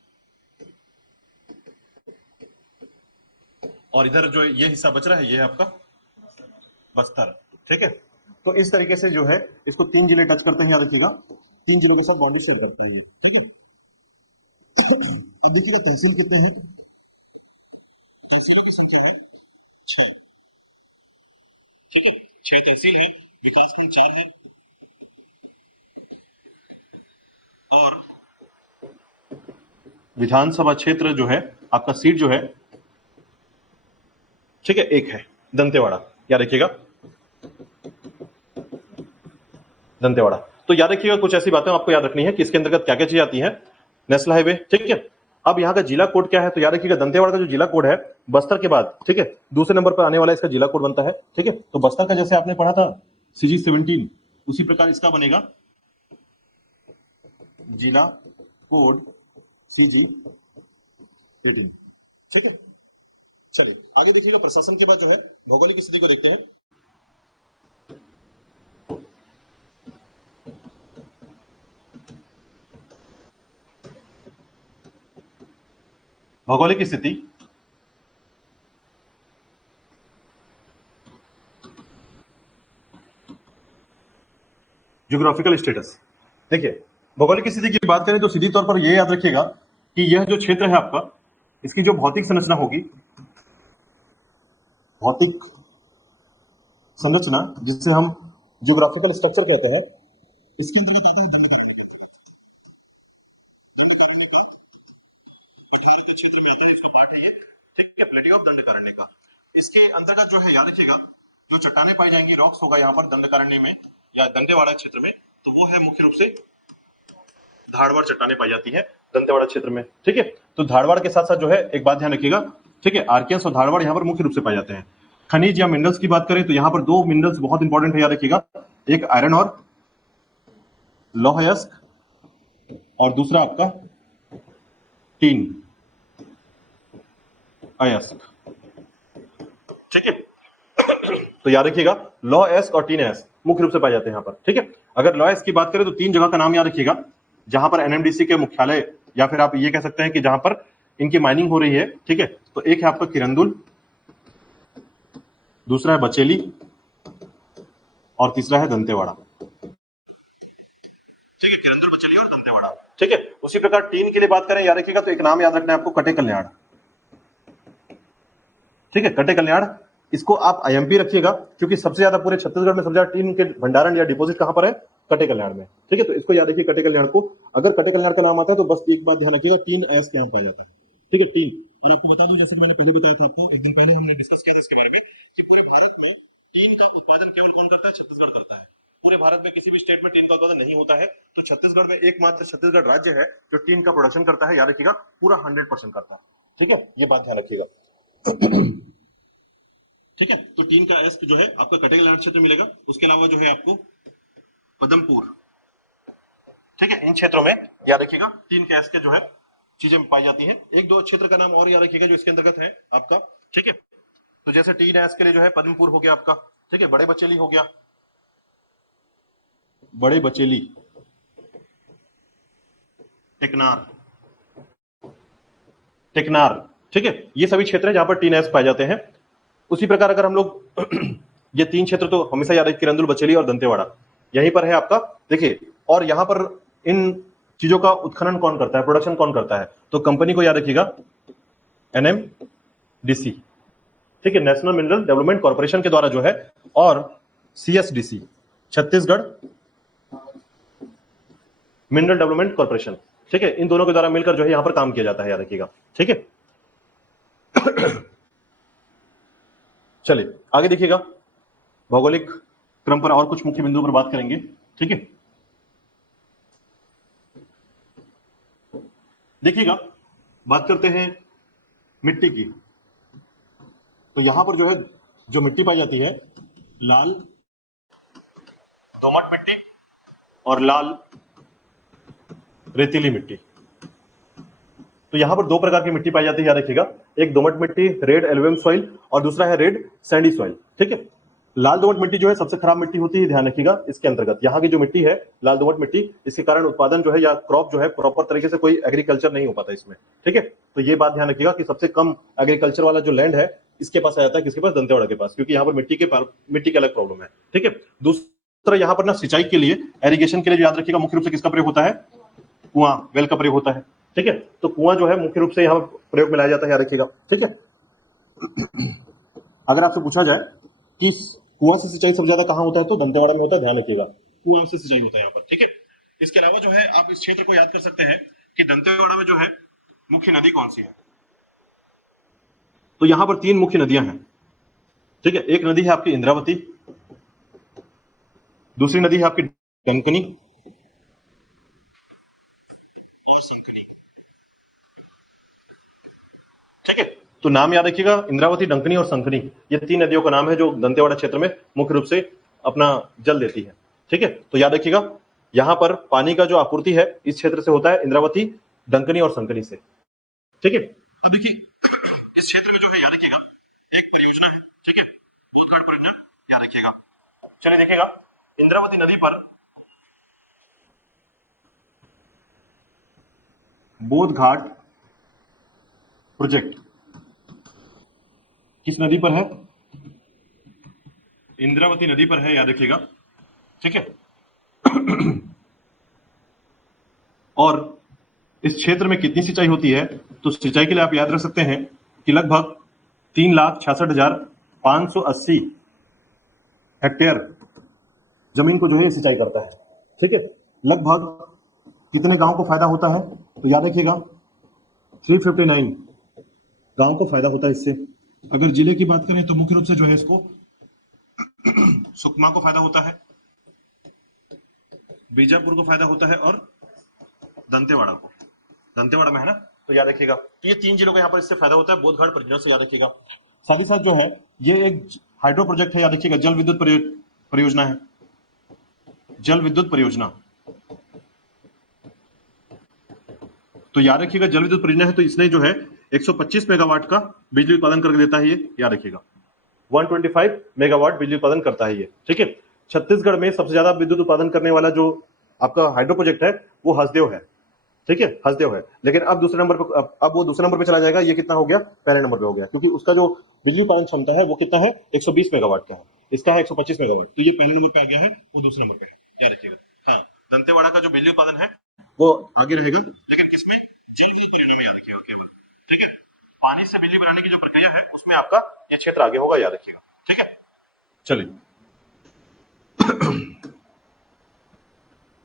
और इधर जो ये हिस्सा बच रहा है ये है आपका बस्तर। ठीक है, तो इस तरीके से जो है इसको 3 जिले टच करते हैं, याद रखिएगा 3 जिलों के साथ बाउंड्री शेयर करते हैं। ठीक है, अब देखिएगा तहसील कितने हैं, तहसीलों की संख्या है 6। ठीक है, 6 तहसील है, विकासखंड 4 है, और विधानसभा क्षेत्र जो है आपका सीट जो है, ठीक है, एक है दंतेवाड़ा। याद रखिएगा दंतेवाड़ा। तो याद रखिएगा कुछ ऐसी बातें आपको याद रखनी है कि इसके अंतर्गत क्या क्या चीजें आती हैं, नेशनल हाईवे। ठीक है, अब यहाँ का जिला कोड क्या है, तो याद रखिएगा दंतेवाड़ा का जो जिला कोड है बस्तर के बाद, ठीक है, दूसरे नंबर पर आने वाला इसका जिला कोड बनता है। ठीक है, तो बस्तर का जैसे आपने पढ़ा था CG17, उसी प्रकार इसका बनेगा जिला कोड CG18। ठीक है, चलिए आगे देखिएगा प्रशासन के बाद जो है भौगोलिक स्थिति को देखते हैं। भौगोलिक स्थिति ज्योग्राफिकल स्टेटस। देखिए भौगोलिक स्थिति की बात करें तो सीधी तौर पर यह याद रखिएगा कि यह जो क्षेत्र है आपका, इसकी जो भौतिक संरचना होगी, भौतिक संरचना जिसे हम ज्योग्राफिकल स्ट्रक्चर कहते हैं, इसके अंतर्गत आता है दंडकारण्य का। बिहार के क्षेत्र में आता है, इसका पार्ट है ये। ठीक है, प्लेटी ऑफ दंडकारण्य का। इसके अंतर्गत जो है याद रखिएगा जो चट्टानें पाई जाएंगी, रॉक्स होगा यहाँ पर दंडकारण्य में या दंतेवाड़ा क्षेत्र में, तो वो है मुख्य रूप से धारवाड़ चट्टानें पाई जाती है दंतेवाड़ा क्षेत्र में। ठीक है, तो धारवाड़ के साथ साथ जो है एक बात ध्यान रखिएगा, ठीक है, आर्कियंस और धारवाड़ यहाँ पर मुख्य रूप से पाए जाते हैं। खनिज या मिनरल्स की बात करें तो यहाँ पर दो मिनरल्स बहुत इंपॉर्टेंट है, याद रखिएगा, एक आयरन और लौह अयस्क, और दूसरा आपका टीन अयस्क। ठीक है, तो याद रखिएगा लौह अयस्क और टीन अयस्क मुख्य रूप से पाए जाते हैं यहाँ पर। ठीक है, अगर लौह अयस्क की बात करें तो 3 जगह का नाम याद रखिएगा जहां पर NMDC के मुख्यालय, या फिर आप ये कह सकते हैं कि जहां पर इनकी माइनिंग हो रही है। ठीक है, तो एक है आपका किरंदुल, दूसरा है बचेली, और तीसरा है दंतेवाड़ा। ठीक है, किरंदुल, बचेली और दंतेवाड़ा। ठीक है, उसी प्रकार टीन के लिए बात करें याद रखिएगा तो एक नाम याद रखना है आपको, कटे कल्याण। ठीक है, कटे कल्याण, इसको आप IMP रखिएगा क्योंकि सबसे ज्यादा पूरे छत्तीसगढ़ में सबसे ज्यादा टीन के भंडारण या डिपॉजिट कहां पर है, कटे कल्याण में। ठीक है, तो इसको याद रखिए कटे कल्याण को। अगर कटे कल्याण का नाम आता है तो बस एक बात ध्यान रखिएगा, टीन अयस्क यहाँ पाया जाता है। ठीक है, टीन। और आपको बता दूं, जैसे मैंने पहले बताया था आपको, एक दिन पहले हमने डिस्कस किया था इसके बारे में कि पूरे भारत में टीन का उत्पादन केवल कौन करता है, छत्तीसगढ़ करता है। पूरे भारत में किसी भी स्टेट में टीन का उत्पादन नहीं होता है, तो छत्तीसगढ़ में एकमात्र छत्तीसगढ़ राज्य है जो टीन का प्रोडक्शन करता है, याद रखिएगा पूरा 100% करता है। ठीक है, ये बात ध्यान रखिएगा। ठीक है, तो टीन का अयस्क जो है आपका कटे कल्याण क्षेत्र मिलेगा। उसके अलावा जो है आपको पदमपुर, ठीक है, इन क्षेत्रों में याद रखिएगा टीन के अयस्क जो है चीजें पाई जाती हैं। एक दो क्षेत्र का नाम और याद रखिएगा जो इसके अंतर्गत है आपका। ठीक है, तो जैसे टीन अयस्क के लिए जो है पद्मपुर हो गया आपका। ठीक है, बड़े बचेली हो गया, बड़े बचेली, टेकनार, टेकनार। ठीक है, ये सभी क्षेत्र हैं जहां पर टीन अयस्क पाए जाते हैं। उसी प्रकार अगर हम लोग ये 3 क्षेत्र तो हमेशा याद रखिए, किरंदुल, बचेली और दंतेवाड़ा यहीं पर है आपका। देखिए, और यहां पर इन चीजों का उत्खनन कौन करता है, प्रोडक्शन कौन करता है, तो कंपनी को याद रखिएगा NMDC, ठीक है, नेशनल मिनरल डेवलपमेंट कॉर्पोरेशन के द्वारा जो है, और CSDC, Chhattisgarh mineral development corporation, ठीक है, इन दोनों के द्वारा मिलकर जो है यहां पर काम किया जाता है, याद रखिएगा, ठीक है। चलिए आगे देखिएगा, भौगोलिक क्रम पर और कुछ मुख्य बिंदुओं पर बात करेंगे, ठीक है। देखिएगा, बात करते हैं मिट्टी की। तो यहां पर जो है जो मिट्टी पाई जाती है, लाल दोमट मिट्टी और लाल रेतीली मिट्टी। तो यहां पर दो प्रकार की मिट्टी पाई जाती है, याद रखिएगा, एक दोमट मिट्टी रेड एलुवियम सॉइल और दूसरा है रेड सैंडी सॉइल, ठीक है। लाल दोमट मिट्टी जो है सबसे खराब मिट्टी होती है, ध्यान रखिएगा। इसके अंतर्गत यहाँ की जो मिट्टी है लाल दोमट मिट्टी, इसके कारण उत्पादन जो है या क्रॉप जो है प्रॉपर तरीके से कोई एग्रीकल्चर नहीं हो पाता इसमें, ठीक है। तो ये बात ध्यान रखिएगा कि सबसे कम एग्रीकल्चर वाला जो लैंड है इसके पास आ जाता है, किसके पास, दंतेवाड़ा के पास, क्योंकि यहाँ पर मिट्टी की अलग प्रॉब्लम है, ठीक है। दूसरा यहाँ पर ना सिंचाई के लिए, एरीगेशन के लिए याद रखिएगा मुख्य रूप से किसका प्रयोग होता है, कुआं, वेल का प्रयोग होता है, ठीक है। तो कुआं जो है मुख्य रूप से यहाँ प्रयोग में लाया जाता है, याद रखिएगा, ठीक है। अगर आपसे पूछा जाए कि कुआं से सिंचाई सबसे ज्यादा कहां होता है, तो दंतेवाड़ा में होता है, ध्यान रखिएगा, कुआं से सिंचाई होता है यहाँ पर, ठीक है। इसके अलावा जो है आप इस क्षेत्र को याद कर सकते हैं कि दंतेवाड़ा में जो है मुख्य नदी कौन सी है। तो यहां पर तीन मुख्य नदियां हैं, ठीक है। एक नदी है आपकी इंद्रावती, दूसरी नदी है आपकी डंकनी, ठीक है। तो नाम याद रखिएगा, इंद्रावती, डंकनी और संखनी, ये तीन नदियों का नाम है जो दंतेवाड़ा क्षेत्र में मुख्य रूप से अपना जल देती है, ठीक है। तो याद रखिएगा, यहां पर पानी का जो आपूर्ति है इस क्षेत्र से होता है इंद्रावती, डंकनी और संखनी से, ठीक है। अब देखिए इस क्षेत्र में जो है याद रखिएगा एक परियोजना है, ठीक है, बोधघाट परियोजना, याद रखिएगा। चलिए देखिएगा, इंद्रावती नदी पर बोधघाट प्रोजेक्ट किस नदी पर है, इंद्रावती नदी पर है, याद रखिएगा, ठीक है। और इस क्षेत्र में कितनी सिंचाई होती है, तो सिंचाई के लिए आप याद रख सकते हैं कि लगभग 3,66,580 हेक्टेयर जमीन को जो है सिंचाई करता है, ठीक है। लगभग कितने गांव को फायदा होता है, तो याद रखिएगा 359 गांव को फायदा होता है इससे। अगर जिले की बात करें तो मुख्य रूप से जो है इसको सुकमा को फायदा होता है, बीजापुर को फायदा होता है और दंतेवाड़ा को, दंतेवाड़ा में है ना, तो याद रखिएगा। तो ये तीन जिलों को यहाँ पर इससे फायदा होता है बोधघाट परियोजना से, याद रखिएगा। साथ ही साथ जो है ये एक हाइड्रो प्रोजेक्ट है, याद रखिएगा, जल विद्युत परियोजना है, जल विद्युत परियोजना। तो याद रखिएगा जल विद्युत परियोजना है, तो इसने जो है 125 मेगावाट का बिजली उत्पादन करके देता है, ये याद रखिएगा, 125 मेगावाट बिजली उत्पादन करता है ये, ठीक है। छत्तीसगढ़ में सबसे ज्यादा विद्युत उत्पादन करने वाला जो आपका हाइड्रो प्रोजेक्ट है वो हसदेव है, ठीक है, हसदेव है। लेकिन अब दूसरे नंबर पर, अब वो दूसरे नंबर पे चला जाएगा, ये कितना हो गया, पहले नंबर पे हो गया, क्योंकि उसका जो बिजली उत्पादन क्षमता है वो कितना है, 120 मेगावाट का है, इसका है 125 मेगावाट, तो ये पहले नंबर पे आ गया है, वो दूसरे नंबर पे है, याद रखिएगा। हाँ, दंतेवाड़ा का जो बिजली उत्पादन है वो आगे रहेगा, लेकिन किसमें, जल विद्युत परियोजना में, याद रखिएगा केवल, ठीक है। पानी से बिजली बनाने की जो प्रक्रिया है उसमें आपका ये क्षेत्र आगे होगा, याद रखिएगा, ठीक है। चलिए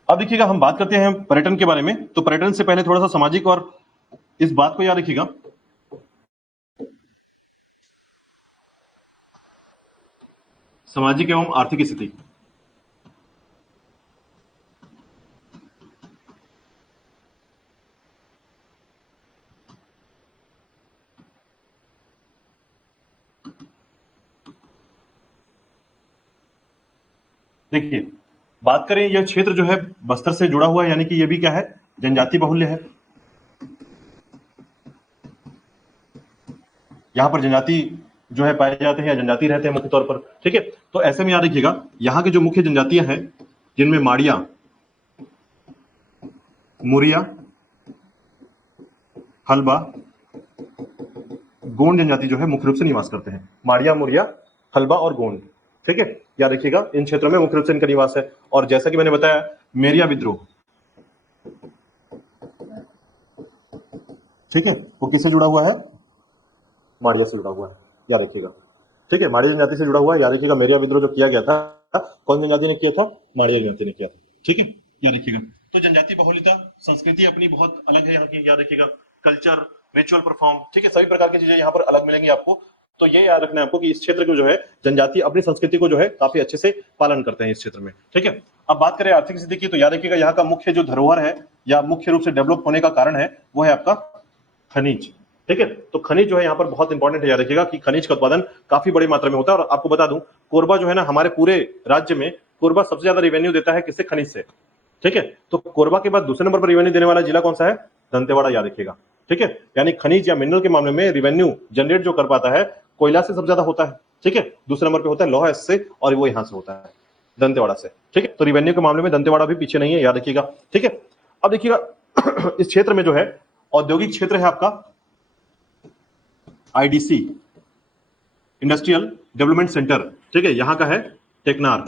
अब देखिएगा, हम बात करते हैं पर्यटन के बारे में। तो पर्यटन से पहले थोड़ा सा सामाजिक और इस बात को याद रखिएगा, सामाजिक एवं आर्थिक स्थिति। देखिए, बात करें, यह क्षेत्र जो है बस्तर से जुड़ा हुआ है, यानी कि यह भी क्या है, जनजाति बहुल्य है। यहाँ पर जनजाति जो है पाए जाते हैं या जनजाति रहते हैं मुख्य तौर पर, ठीक है। तो ऐसे में याद रखिएगा यहाँ की जो मुख्य जनजातियां हैं, जिनमें माड़िया, मुरिया, हलबा, गोंड जनजाति जो है मुख्य रूप से निवास करते हैं। माड़िया, मुरिया, हलबा और गोंड, ठीक है, याद रखिएगा, इन क्षेत्रों में मुख्य रूप से इनका निवास है। और जैसा कि मैंने बताया, मेरिया विद्रोह, ठीक है, वो किससे जुड़ा हुआ है, माड़िया से जुड़ा हुआ है, याद रखिएगा, ठीक है, माड़िया जनजाति से जुड़ा हुआ है, याद रखिएगा। मेरिया विद्रोह जो किया गया था कौन जनजाति ने किया था? माड़िया जनजाति ने किया था। ठीक है, याद रखिएगा। तो जनजाति बहुलता, संस्कृति अपनी बहुत अलग है यहाँ की, याद रखिएगा। कल्चर, रिचुअल परफॉर्म, ठीक है, सभी प्रकार की चीजें यहाँ पर अलग मिलेंगी आपको। तो ये याद रखना है आपको कि इस क्षेत्र को जो है जनजाति अपनी संस्कृति को जो है काफी अच्छे से पालन करते हैं इस क्षेत्र में। ठीक है, अब बात करें आर्थिक स्थिति की, तो याद रखिएगा यहाँ का मुख्य जो धरोहर है या मुख्य रूप से डेवलप होने का कारण है वो है आपका खनिज। ठीक है, तो खनिज जो है यहाँ पर बहुत इंपॉर्टेंट है, याद रखिएगा कि खनिज का उत्पादन काफी बड़ी मात्रा में होता है। और आपको बता दूं, कोरबा जो है ना हमारे पूरे राज्य में, कोरबा सबसे ज्यादा रेवेन्यू देता है किससे? खनिज से। ठीक है, तो कोरबा के बाद दूसरे नंबर पर रेवेन्यू देने वाला जिला कौन सा है? दंतेवाड़ा, याद रखिएगा। ठीक है, यानी खनिज या मिनरल के मामले में रेवेन्यू जनरेट जो कर पाता है कोयला से सबसे ज्यादा होता है। ठीक है, दूसरे नंबर पे होता है लोहा से, और वो यहां से होता है दंतेवाड़ा से। ठीक है, तो रेवेन्यू के मामले में दंतेवाड़ा भी पीछे नहीं है, याद रखिएगा। ठीक है, अब देखिएगा इस क्षेत्र में जो है औद्योगिक क्षेत्र है आपका आईडीसी, इंडस्ट्रियल डेवलपमेंट सेंटर। ठीक है, यहां का है टेकनार।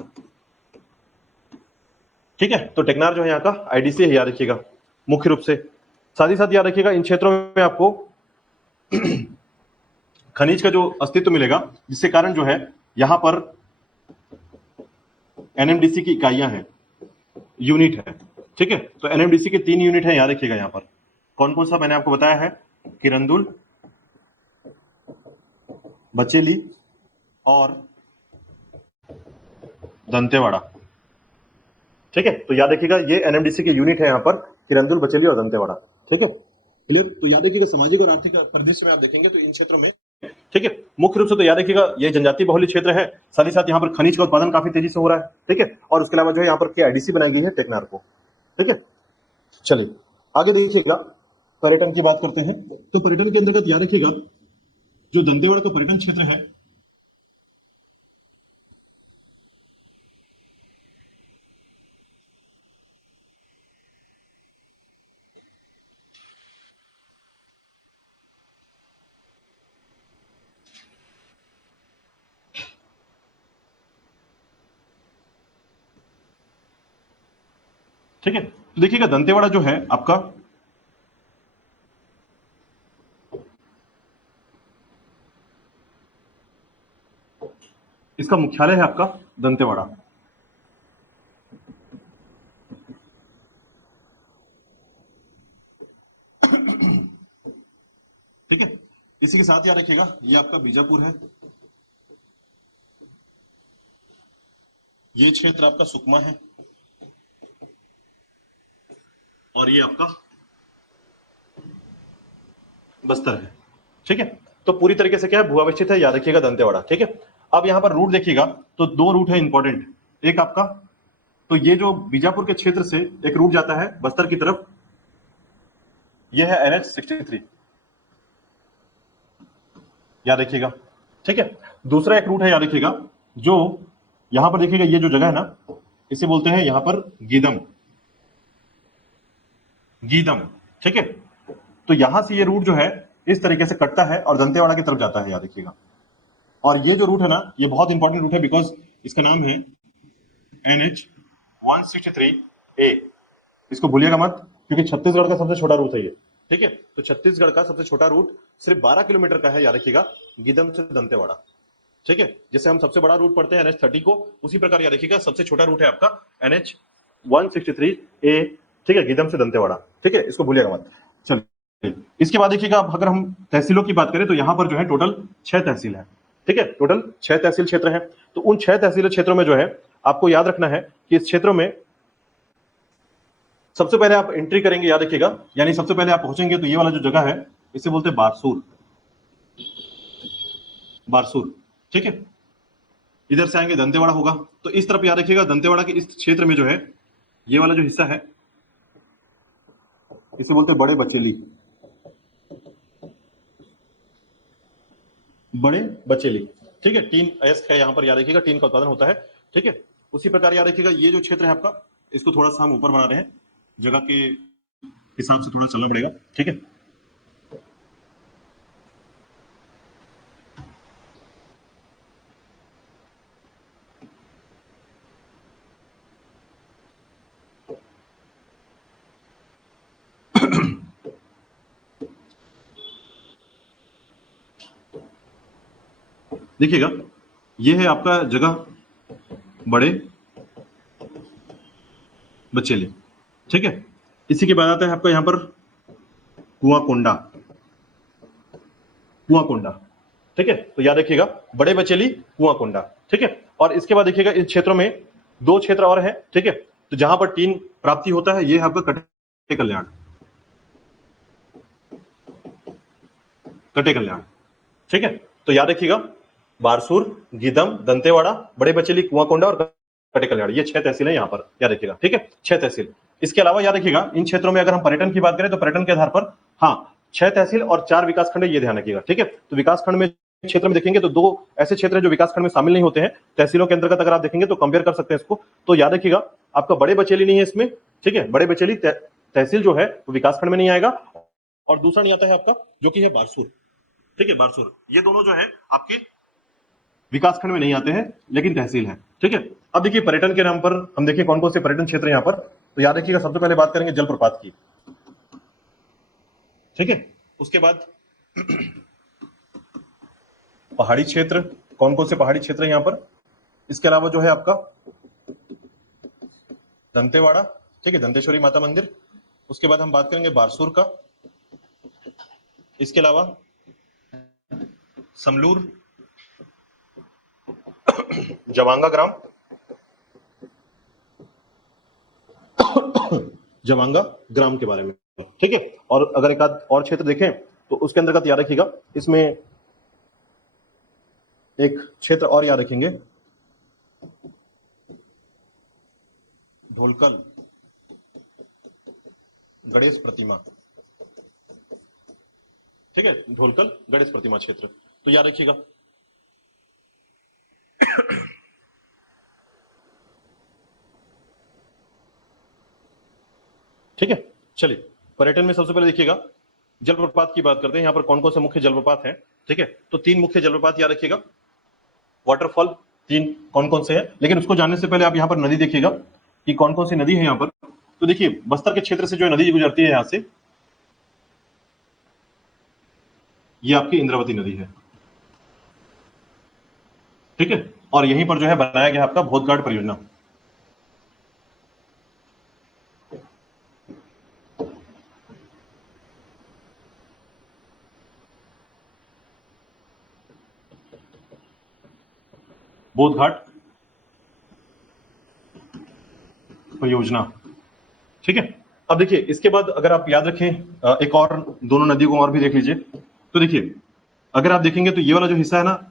ठीक है, तो टेकनार जो है यहाँ का आईडीसी है, याद रखिएगा मुख्य रूप से। साथ ही साथ याद रखिएगा इन क्षेत्रों में आपको खनिज का जो अस्तित्व मिलेगा, जिसके कारण जो है यहां पर एनएमडीसी की इकाइयां हैं, यूनिट है। ठीक है, तो एनएमडीसी के 3 यूनिट है, याद रखिएगा। यहां पर कौन कौन सा मैंने आपको बताया है? किरंदुल, बचेली और दंतेवाड़ा। ठीक है, तो याद रखिएगा ये एनएमडीसी के यूनिट है यहाँ पर, किरंदुल, बचेली और दंतेवाड़ा। ठीक है, क्लियर? तो याद रखिएगा सामाजिक और आर्थिक परिदृश्य में आप देखेंगे तो इन क्षेत्रों में, ठीक है, मुख्य रूप से तो याद रखिएगा ये जनजाति बहुल क्षेत्र है। साथ ही साथ यहाँ पर खनिज का उत्पादन काफी तेजी से हो रहा है। ठीक है, और उसके अलावा जो है यहाँ पर आईडीसी बनाई गई है टेकनार को। ठीक है, चलिए आगे देखिएगा, पर्यटन की बात करते हैं। तो पर्यटन के अंतर्गत याद रखिएगा जो दंतेवाड़ा का पर्यटन क्षेत्र है, ठीक है, तो देखिएगा दंतेवाड़ा जो है आपका इसका मुख्यालय है आपका दंतेवाड़ा। ठीक है, इसी के साथ याद रखिएगा ये आपका बीजापुर है, ये क्षेत्र आपका सुकमा है, और ये आपका बस्तर है। ठीक है, तो पूरी तरीके से क्या है, भूअवस्थित है, याद रखिएगा दंतेवाड़ा। ठीक है, अब यहां पर रूट देखिएगा तो 2 रूट है इंपॉर्टेंट। एक आपका, तो ये जो बीजापुर के क्षेत्र से एक रूट जाता है बस्तर की तरफ, ये है NH63, याद रखिएगा। ठीक है, दूसरा एक रूट है, याद रखिएगा, जो यहां पर देखिएगा ये जो जगह है ना, इसे बोलते हैं यहां पर गीदम, गीदम। ठीक है, तो यहां से ये रूट जो है इस तरीके से कटता है और दंतेवाड़ा की तरफ जाता है, याद रखिएगा। और ये जो रूट है ना, ये बहुत इंपॉर्टेंट रूट है, बिकॉज इसका नाम है NH163A। इसको भूलिएगा मत, क्योंकि छत्तीसगढ़ का सबसे छोटा रूट है ये। ठीक है, तो छत्तीसगढ़ का सबसे छोटा रूट सिर्फ 12 किलोमीटर का है, याद रखिएगा, गीदम से दंतेवाड़ा। ठीक है, जैसे हम सबसे बड़ा रूट पढ़ते हैं NH30 को, उसी प्रकार याद रखिएगा सबसे छोटा रूट है आपका NH163A। ठीक है, गीदम से दंतेवाड़ा। ठीक है, इसको भूलिएगा मत। चलिए, इसके बाद देखिएगा अगर हम तहसीलों की बात करें तो यहां पर जो है टोटल 6 तहसील है। ठीक है, टोटल 6 तहसील क्षेत्र है। तो उन 6 तहसील क्षेत्रों में जो है आपको याद रखना है कि इस क्षेत्रों में सबसे पहले आप एंट्री करेंगे, याद रखिएगा, यानी सबसे पहले आप पहुंचेंगे तो ये वाला जो जगह है इसे बोलते हैं बारसूर, बारसूर। ठीक है, इधर से आएंगे दंतेवाड़ा होगा, तो इस तरफ याद रखिएगा दंतेवाड़ा के इस क्षेत्र में जो है ये वाला जो हिस्सा है इसे बोलते हैं बड़े बचेली, बड़े बचेली। ठीक है, टीन अयस्क है, यहां पर याद रखिएगा टीन का उत्पादन होता है। ठीक है, उसी प्रकार याद रखिएगा ये जो क्षेत्र है आपका, इसको थोड़ा सा हम ऊपर बना रहे हैं, जगह के हिसाब से थोड़ा चलना पड़ेगा। ठीक है, देखिएगा ये है आपका जगह बड़े बचेली, ठीक है। इसी के बाद आता है आपका यहां पर कुआंकोंडा, कुआंकोंडा, ठीक है। तो याद रखिएगा बड़े बचेली कुआंकोंडा, ठीक है। और इसके बाद देखिएगा इन क्षेत्रों में दो क्षेत्र और हैं, ठीक है। तो जहां पर टीन प्राप्ति होता है ये है आपका कटे कल्याण, कटे कल्याण, ठीक है। तो याद रखिएगा बारसूर, गीदम, दंतेवाड़ा, बड़े बचेली, कुआंकोंडा और कटे कल्याण, ये 6 तहसील है यहाँ पर, याद रखिएगा, ठीक है, 6 तहसील। इसके अलावा याद रखिएगा इन क्षेत्रों में अगर हम पर्यटन की बात करें तो पर्यटन के आधार पर हाँ 6 तहसील और 4 विकासखंड, ये ध्यान रखिएगा, ठीक है। तो विकासखंड में क्षेत्र में देखेंगे तो दो ऐसे क्षेत्र हैं जो विकासखंड में शामिल नहीं होते हैं, तहसीलों के अंतर्गत अगर आप देखेंगे तो कंपेयर कर सकते हैं इसको। तो याद रखिएगा आपका बड़े बचेली नहीं है इसमें, ठीक है, बड़े बचेली तहसील जो है वो विकासखंड में नहीं आएगा। और दूसरा नहीं आता है आपका जो कि है बारसूर, ठीक है, बारसूर, ये दोनों जो है आपके विकासखंड में नहीं आते हैं लेकिन तहसील है, ठीक है। अब देखिए पर्यटन के नाम पर हम देखिए कौन कौन से पर्यटन क्षेत्र यहाँ पर। तो याद रखिएगा सबसे पहले बात करेंगे जलप्रपात की, ठीक है। उसके बाद पहाड़ी क्षेत्र, कौन कौन से पहाड़ी क्षेत्र है यहाँ पर। इसके अलावा जो है आपका दंतेवाड़ा, ठीक है, दंतेश्वरी माता मंदिर। उसके बाद हम बात करेंगे बारसूर का। इसके अलावा समलूर, जवांगा ग्राम, जवांगा ग्राम के बारे में, ठीक है। और अगर एक आध और क्षेत्र देखें तो उसके अंतर्गत याद रखिएगा इसमें एक क्षेत्र और याद रखेंगे, ढोलकल गणेश प्रतिमा, ठीक है, ढोलकल गणेश प्रतिमा क्षेत्र, तो याद रखिएगा। ठीक है, चलिए पर्यटन में सबसे पहले देखिएगा जलप्रपात की बात करते हैं। यहाँ पर कौन कौन से मुख्य जलप्रपात हैं, ठीक है। तो 3 मुख्य जलप्रपात याद रखिएगा, वाटरफॉल 3 कौन कौन से हैं। लेकिन उसको जानने से पहले आप यहाँ पर नदी देखिएगा कि कौन कौन सी नदी है यहाँ पर। तो देखिए बस्तर के क्षेत्र से जो नदी गुजरती है यहाँ से, ये आपकी इंद्रावती नदी है, ठीक है। और यहीं पर जो है बनाया गया आपका भोजघाट परियोजना, बोधघाट परियोजना, ठीक है। अब देखिए इसके बाद अगर आप याद रखें एक और दोनों नदियों को और भी देख लीजिए। तो देखिए अगर आप देखेंगे तो ये वाला जो हिस्सा है ना,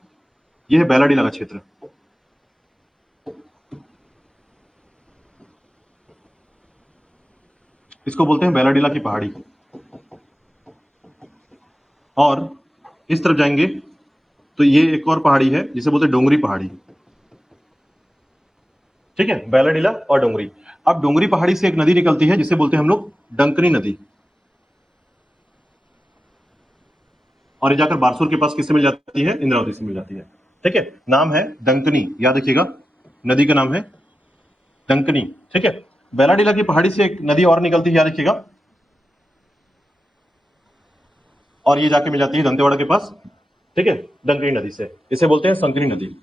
ये है बैलाडीला का क्षेत्र, इसको बोलते हैं बैलाडीला की पहाड़ी। और इस तरफ जाएंगे तो ये एक और पहाड़ी है जिसे बोलते हैं डोंगरी पहाड़ी, ठीक है, बैलाडीला और डोंगरी। अब डोंगरी पहाड़ी से एक नदी निकलती है जिसे बोलते हैं हम लोग डंकनी नदी, और ये जाकर बारसूर के पास किससे मिल जाती है, इंद्रावती से मिल जाती है, ठीक है। नाम है डंकनी, याद रखिएगा नदी का नाम है डंकनी, ठीक है। बैलाडीला की पहाड़ी से एक नदी और निकलती है, याद रखिएगा, और ये जाके मिल जाती है दंतेवाड़ा के पास, ठीक है, डंकनी नदी से, इसे बोलते हैं संकनी नदी,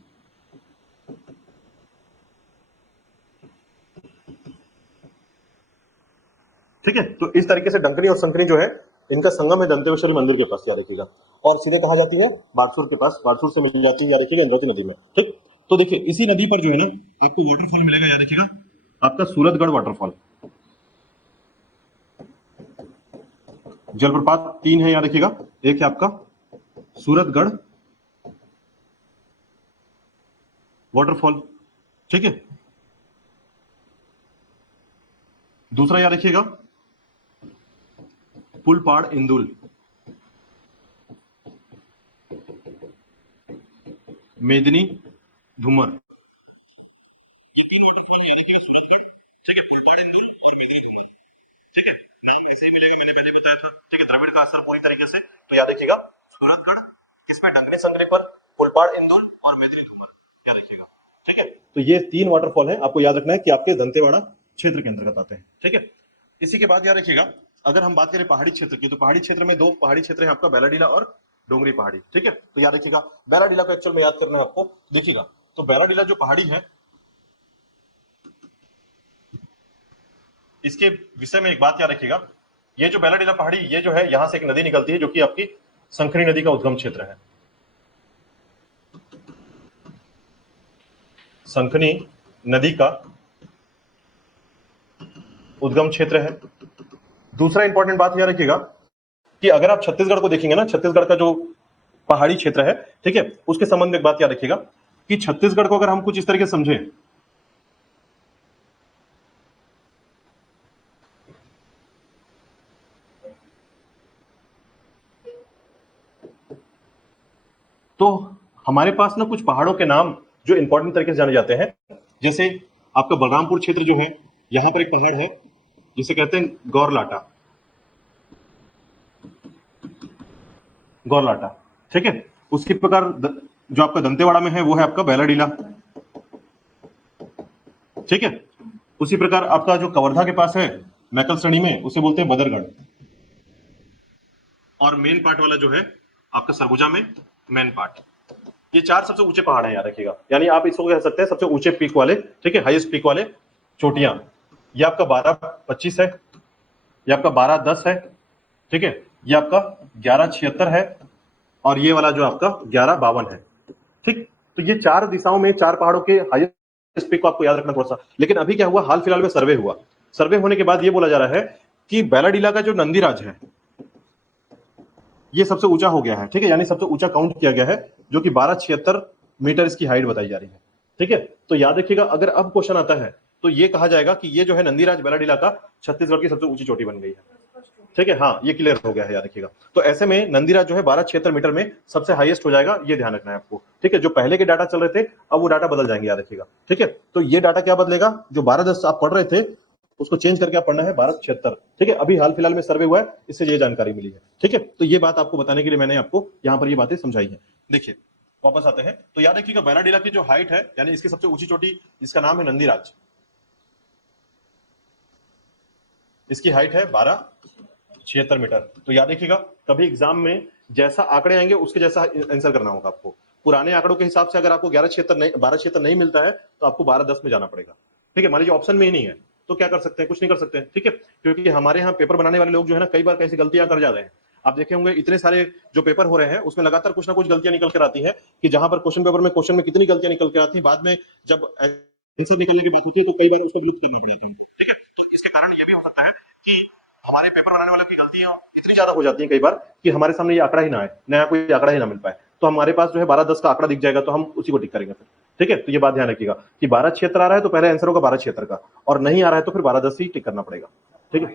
ठीक है। तो इस तरीके से डंकनी और संकनी जो है इनका संगम है दंतेश्वरी मंदिर के पास, याद रखिएगा, और सीधे कहा जाती है बारसूर के पास, बारसूर से मिल जाती है, याद रखिएगा, इंद्रावती नदी में, ठीक। तो देखिए इसी नदी पर जो है ना आपको वाटरफॉल मिलेगा, याद रखिएगा, आपका सूरतगढ़ वाटरफॉल। जलप्रपात 3 है, याद रखिएगा, एक है आपका सूरतगढ़ वाटरफॉल, ठीक है। दूसरा याद रखिएगा पुलपाड़ इंदुल, मेदिनी धूमर, द्रविड़ का असर पूरी तरीके से, तो याद रखिएगा सूरतगढ़ किसमें, डंगनी संकरे पर, पुलपाड़ इंदुल और मेदिनी धूमर, याद रखिएगा, ठीक है। तो ये 3 वाटरफॉल है, आपको याद रखना है कि आपके दंतेवाड़ा क्षेत्र के अंतर्गत आते हैं, ठीक है। इसी के बाद याद रखिएगा अगर हम बात करें पहाड़ी क्षेत्र की, तो पहाड़ी क्षेत्र में 2 पहाड़ी क्षेत्र है आपका, बैलाडीला और डोंगरी पहाड़ी, ठीक है। तो याद रखिएगा बैलाडीला को एक्चुअल में याद करना है आपको, देखिएगा तो बैलाडीला जो पहाड़ी है इसके विषय में एक बात याद रखिएगा, ये जो बैलाडीला पहाड़ी, ये जो है यहां से एक नदी निकलती है जो कि आपकी संखनी नदी का उद्गम क्षेत्र है। संखनी नदी का उद्गम क्षेत्र है। दूसरा इंपॉर्टेंट बात याद रखिएगा कि अगर आप छत्तीसगढ़ को देखेंगे ना, छत्तीसगढ़ का जो पहाड़ी क्षेत्र है, ठीक है, उसके संबंध में एक बात याद रखिएगा कि छत्तीसगढ़ को अगर हम कुछ इस तरीके से समझें, तो हमारे पास ना कुछ पहाड़ों के नाम जो इंपॉर्टेंट तरीके से जाने जाते हैं। जैसे आपका बलरामपुर क्षेत्र जो है, यहां पर एक पहाड़ है जिसे कहते हैं गौरलाटा, गौरलाटा, ठीक है। उसी प्रकार जो आपका दंतेवाड़ा में है वो है आपका बैलाडीला, ठीक है। उसी प्रकार आपका जो कवर्धा के पास है मैकल श्रेणी में, उसे बोलते हैं बदरगढ़। और मेन पार्ट वाला जो है आपका सरगुजा में मेन पार्ट। ये चार सबसे ऊंचे पहाड़ हैं, याद रखिएगा। यानी आप इसको कह सकते हैं सबसे ऊंचे पीक वाले, ठीक है, हाईएस्ट पीक वाले चोटियां। ये आपका 1225 है, ये आपका 1210 है, ठीक है, ये आपका 1176 है, और ये वाला जो आपका 1152 है, ठीक। तो ये चार दिशाओं में चार पहाड़ों के हाईएस्ट पीक को आपको याद रखना थोड़ा सा। लेकिन अभी क्या हुआ, हाल फिलहाल में सर्वे हुआ, सर्वे होने के बाद ये बोला जा रहा है कि बैलाडीला का जो नंदीराज है ये सबसे ऊंचा हो गया है, ठीक है, यानी सबसे ऊंचा काउंट किया गया है, जो कि 1276 मीटर इसकी हाइट बताई जा रही है, ठीक है। तो याद रखिएगा, अगर अब क्वेश्चन आता है तो ये कहा जाएगा कि ये जो है नंदीराज बैलाडीला का छत्तीसगढ़ की सबसे ऊंची चोटी बन गई है, ठीक है। हाँ, ये क्लियर हो गया है, याद रखिएगा। तो ऐसे में नंदीराज जो है 1276 मीटर में सबसे हाईएस्ट हो जाएगा, ये ध्यान रखना है आपको, ठीक है। जो पहले के डाटा चल रहे थे अब वो डाटा बदल जाएंगे, याद रखिएगा, ठीक है। तो ये डाटा क्या बदलेगा, जो 1210 आप पढ़ रहे थे उसको चेंज करके आप पढ़ना है 1276, ठीक है। अभी हाल फिलहाल में सर्वे हुआ है, इससे ये जानकारी मिली है, ठीक है। तो ये बात आपको बताने के लिए मैंने आपको यहाँ पर ये बातें समझाई है। देखिए वापस आते हैं, तो याद रखिएगा बैलाडीला की जो हाइट है, यानी इसकी सबसे ऊंची चोटी, जिसका नाम है नंदीराज, इसकी हाइट है 1276 मीटर। तो याद रखिएगा, कभी एग्जाम में जैसा आंकड़े आएंगे उसके जैसा आंसर करना होगा आपको। पुराने आंकड़ों के हिसाब से अगर आपको 1276 नहीं मिलता है तो आपको 1210 में जाना पड़ेगा, ठीक है। मान लीजिए ऑप्शन में ही नहीं है तो क्या कर सकते हैं, कुछ नहीं कर सकते हैं, ठीक है। क्योंकि हमारे यहाँ पेपर बनाने वाले लोग जो है ना, कई बार कैसी गलतियां कर जाते हैं। आप देखे होंगे इतने सारे जो पेपर हो रहे हैं उसमें लगातार कुछ ना कुछ गलतियां निकल कर आती है, कि जहां पर क्वेश्चन पेपर में क्वेश्चन में कितनी गलतियां निकल कर आती है, बाद में जब आंसर निकलने की बात होती है तो कई बार उसका विरोध करना पड़ता है, ठीक है। तो इसके कारण ये भी हो सकता है कि हमारे पेपर बनाने वालों की गलतियां इतनी ज्यादा हो जाती है कई बार कि हमारे सामने ये आंकड़ा ही ना आए, नया कोई आंकड़ा ही ना मिल पाए। तो हमारे पास जो है 1210 का आंकड़ा दिख जाएगा तो हम उसी को टिक करेंगे फिर, ठीक है। तो ये बात ध्यान रखिएगा कि 1276 आ रहा है तो पहले आंसर होगा 1276 का, और नहीं आ रहा है तो फिर 1210 ही टिक करना पड़ेगा, ठीक है।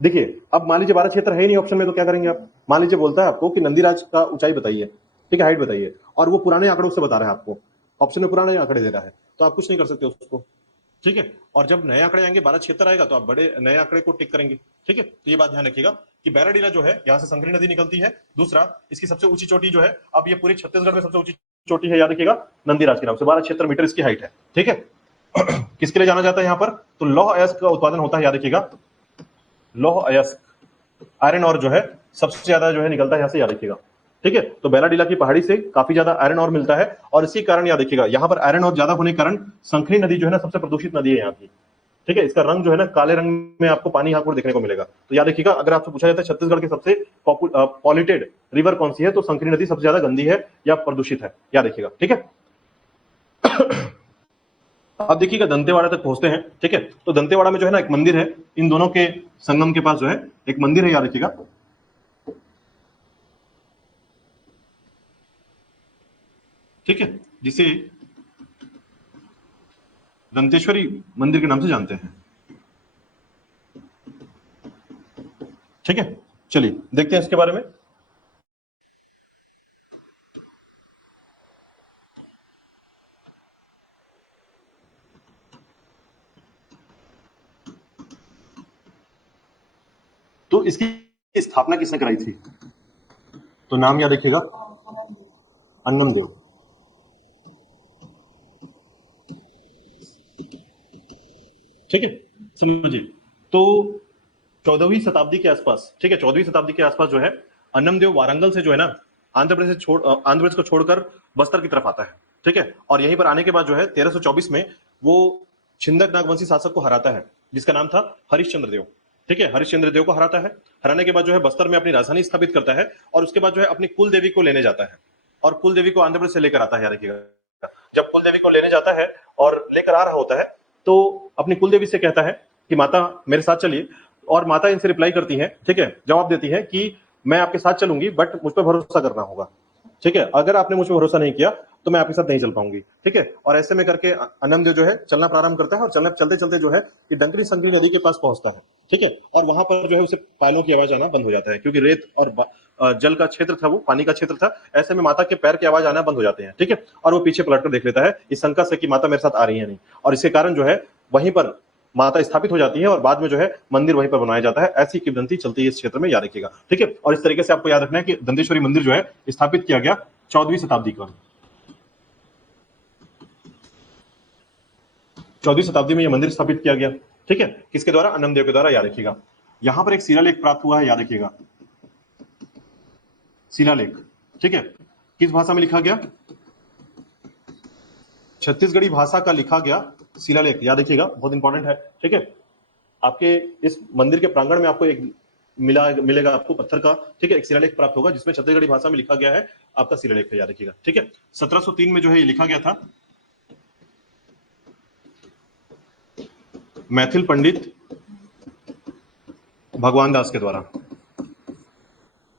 देखिए अब मान लीजिए 1276 है ही नहीं ऑप्शन में, तो क्या करेंगे आप। मान लीजिए बोलता है आपको कि नंदीराज का ऊंचाई बताइए, ठीक है, हाइट बताइए, और वो पुराने आंकड़ों से बता रहा है आपको, ऑप्शन में पुराने आंकड़े दे रहा है, तो आप कुछ नहीं कर सकते उसको, ठीक है। और जब नए आंकड़े आएंगे 1276 आएगा तो आप बड़े नए आंकड़े को टिक करेंगे, ठीक है। तो ये बात ध्यान रखिएगा कि बैलाडीला जो है यहाँ से संकरी नदी निकलती है। दूसरा, इसकी सबसे ऊंची चोटी जो है, अब ये पूरे छत्तीसगढ़ में सबसे ऊंची चोटी है, याद रखिएगा, नंदीराज के नाम से 1276 मीटर इसकी हाइट है, ठीक है। किसके लिए जाना जाता है यहाँ पर, तो लौह अयस्क का उत्पादन होता है, याद रखिएगा, लौह अयस्क, आयरन और जो है सबसे ज्यादा जो है निकलता है यहाँ से, याद रखिएगा, ठीक है। तो बैलाडीला की पहाड़ी से काफी ज्यादा आयरन और मिलता है, और इसी कारण याद रखिएगा यहाँ पर आयरन और ज्यादा होने के कारण संखनी नदी जो है ना सबसे प्रदूषित नदी है यहाँ की, ठीक है। इसका रंग जो है ना काले रंग में आपको पानी यहाँ पर देखने को मिलेगा। तो याद रखिएगा, अगर आपसे पूछा जाता है छत्तीसगढ़ की सबसे पॉल्यूटेड रिवर कौन सी है, तो संखनी नदी सबसे ज्यादा गंदी है या प्रदूषित है, याद रखिएगा, ठीक है। अब देखिएगा दंतेवाड़ा तक पहुंचते हैं, ठीक है। तो दंतेवाड़ा में जो है ना एक मंदिर है, इन दोनों के संगम के पास जो है एक मंदिर है, याद रखिएगा, ठीक है, जिसे दंतेश्वरी मंदिर के नाम से जानते हैं, ठीक है। चलिए देखते हैं इसके बारे में। तो इसकी स्थापना किसने कराई थी, तो नाम याद रखिएगा, अन्नम देव, ठीक है। समझिए, तो 14वीं शताब्दी के आसपास, ठीक है, 14वीं शताब्दी के आसपास जो है अन्नम देव वारंगल से जो है ना आंध्र प्रदेश को छोड़कर बस्तर की तरफ आता है, ठीक है। और यहीं पर आने के बाद जो है 1324 में वो छिंदक नागवंशी शासक को हराता है जिसका नाम था हरिश्चंद्र देव। ठीक है, हरिश्चंद्र देव को हराता है। हराने के बाद जो है बस्तर में अपनी राजधानी स्थापित करता है और उसके बाद जो है अपनी कुल देवी को लेने जाता है और कुल देवी को आंध्र प्रदेश से लेकर आता है। याद रखिएगा, जब कुल देवी को लेने जाता है और लेकर आ रहा होता है तो अपनी कुल देवी से कहता है कि माता मेरे साथ चलिए, और माता इनसे रिप्लाई करती है, ठीक है, जवाब देती है कि मैं आपके साथ चलूंगी बट मुझ पर भरोसा करना होगा। ठीक है, अगर आपने मुझ पर भरोसा नहीं किया तो मैं आपके साथ नहीं चल पाऊंगी। ठीक है, और ऐसे में करके अनमदेव जो है चलना प्रारंभ करता है और चलते चलते जो है कि डंकरी संकरी नदी के पास पहुंचता है। ठीक है, और वहां पर जो है उसे पायलों की आवाज आना बंद हो जाता है क्योंकि रेत और जल का क्षेत्र था, वो पानी का क्षेत्र था। ऐसे में माता के पैर की आवाज आना बंद हो जाते हैं। ठीक है, और वो पीछे पलटकर देख लेता है इस शंका से कि माता मेरे साथ आ रही है नहीं, और इसके कारण जो है वहीं पर माता स्थापित हो जाती है और बाद में जो है मंदिर वहीं पर बनाया जाता है। ऐसी किंवदंती चलती है इस क्षेत्र में, याद रखिएगा। ठीक है, और इस तरीके से आपको याद रखना है कि दंतेश्वरी मंदिर जो है स्थापित किया गया 14वीं शताब्दी का। 14वीं शताब्दी में यह मंदिर स्थापित किया गया। ठीक है, किसके द्वारा? अन्नमदेव के द्वारा, याद रखिएगा। यहां पर एक शिलालेख प्राप्त हुआ है, याद रखिएगा, शिलालेख। ठीक है, किस भाषा में लिखा गया? छत्तीसगढ़ी भाषा का लिखा गया शिलालेख, याद रखिएगा, बहुत इंपॉर्टेंट है। ठीक है, आपके इस मंदिर के प्रांगण में आपको एक मिलेगा आपको पत्थर का, ठीक है, एक शिलालेख प्राप्त होगा जिसमें छत्तीसगढ़ी भाषा में लिखा गया है, आपका शिलालेख है, याद रखिएगा। ठीक है, 1703 में जो है ये लिखा गया था मैथिल पंडित भगवान दास के द्वारा।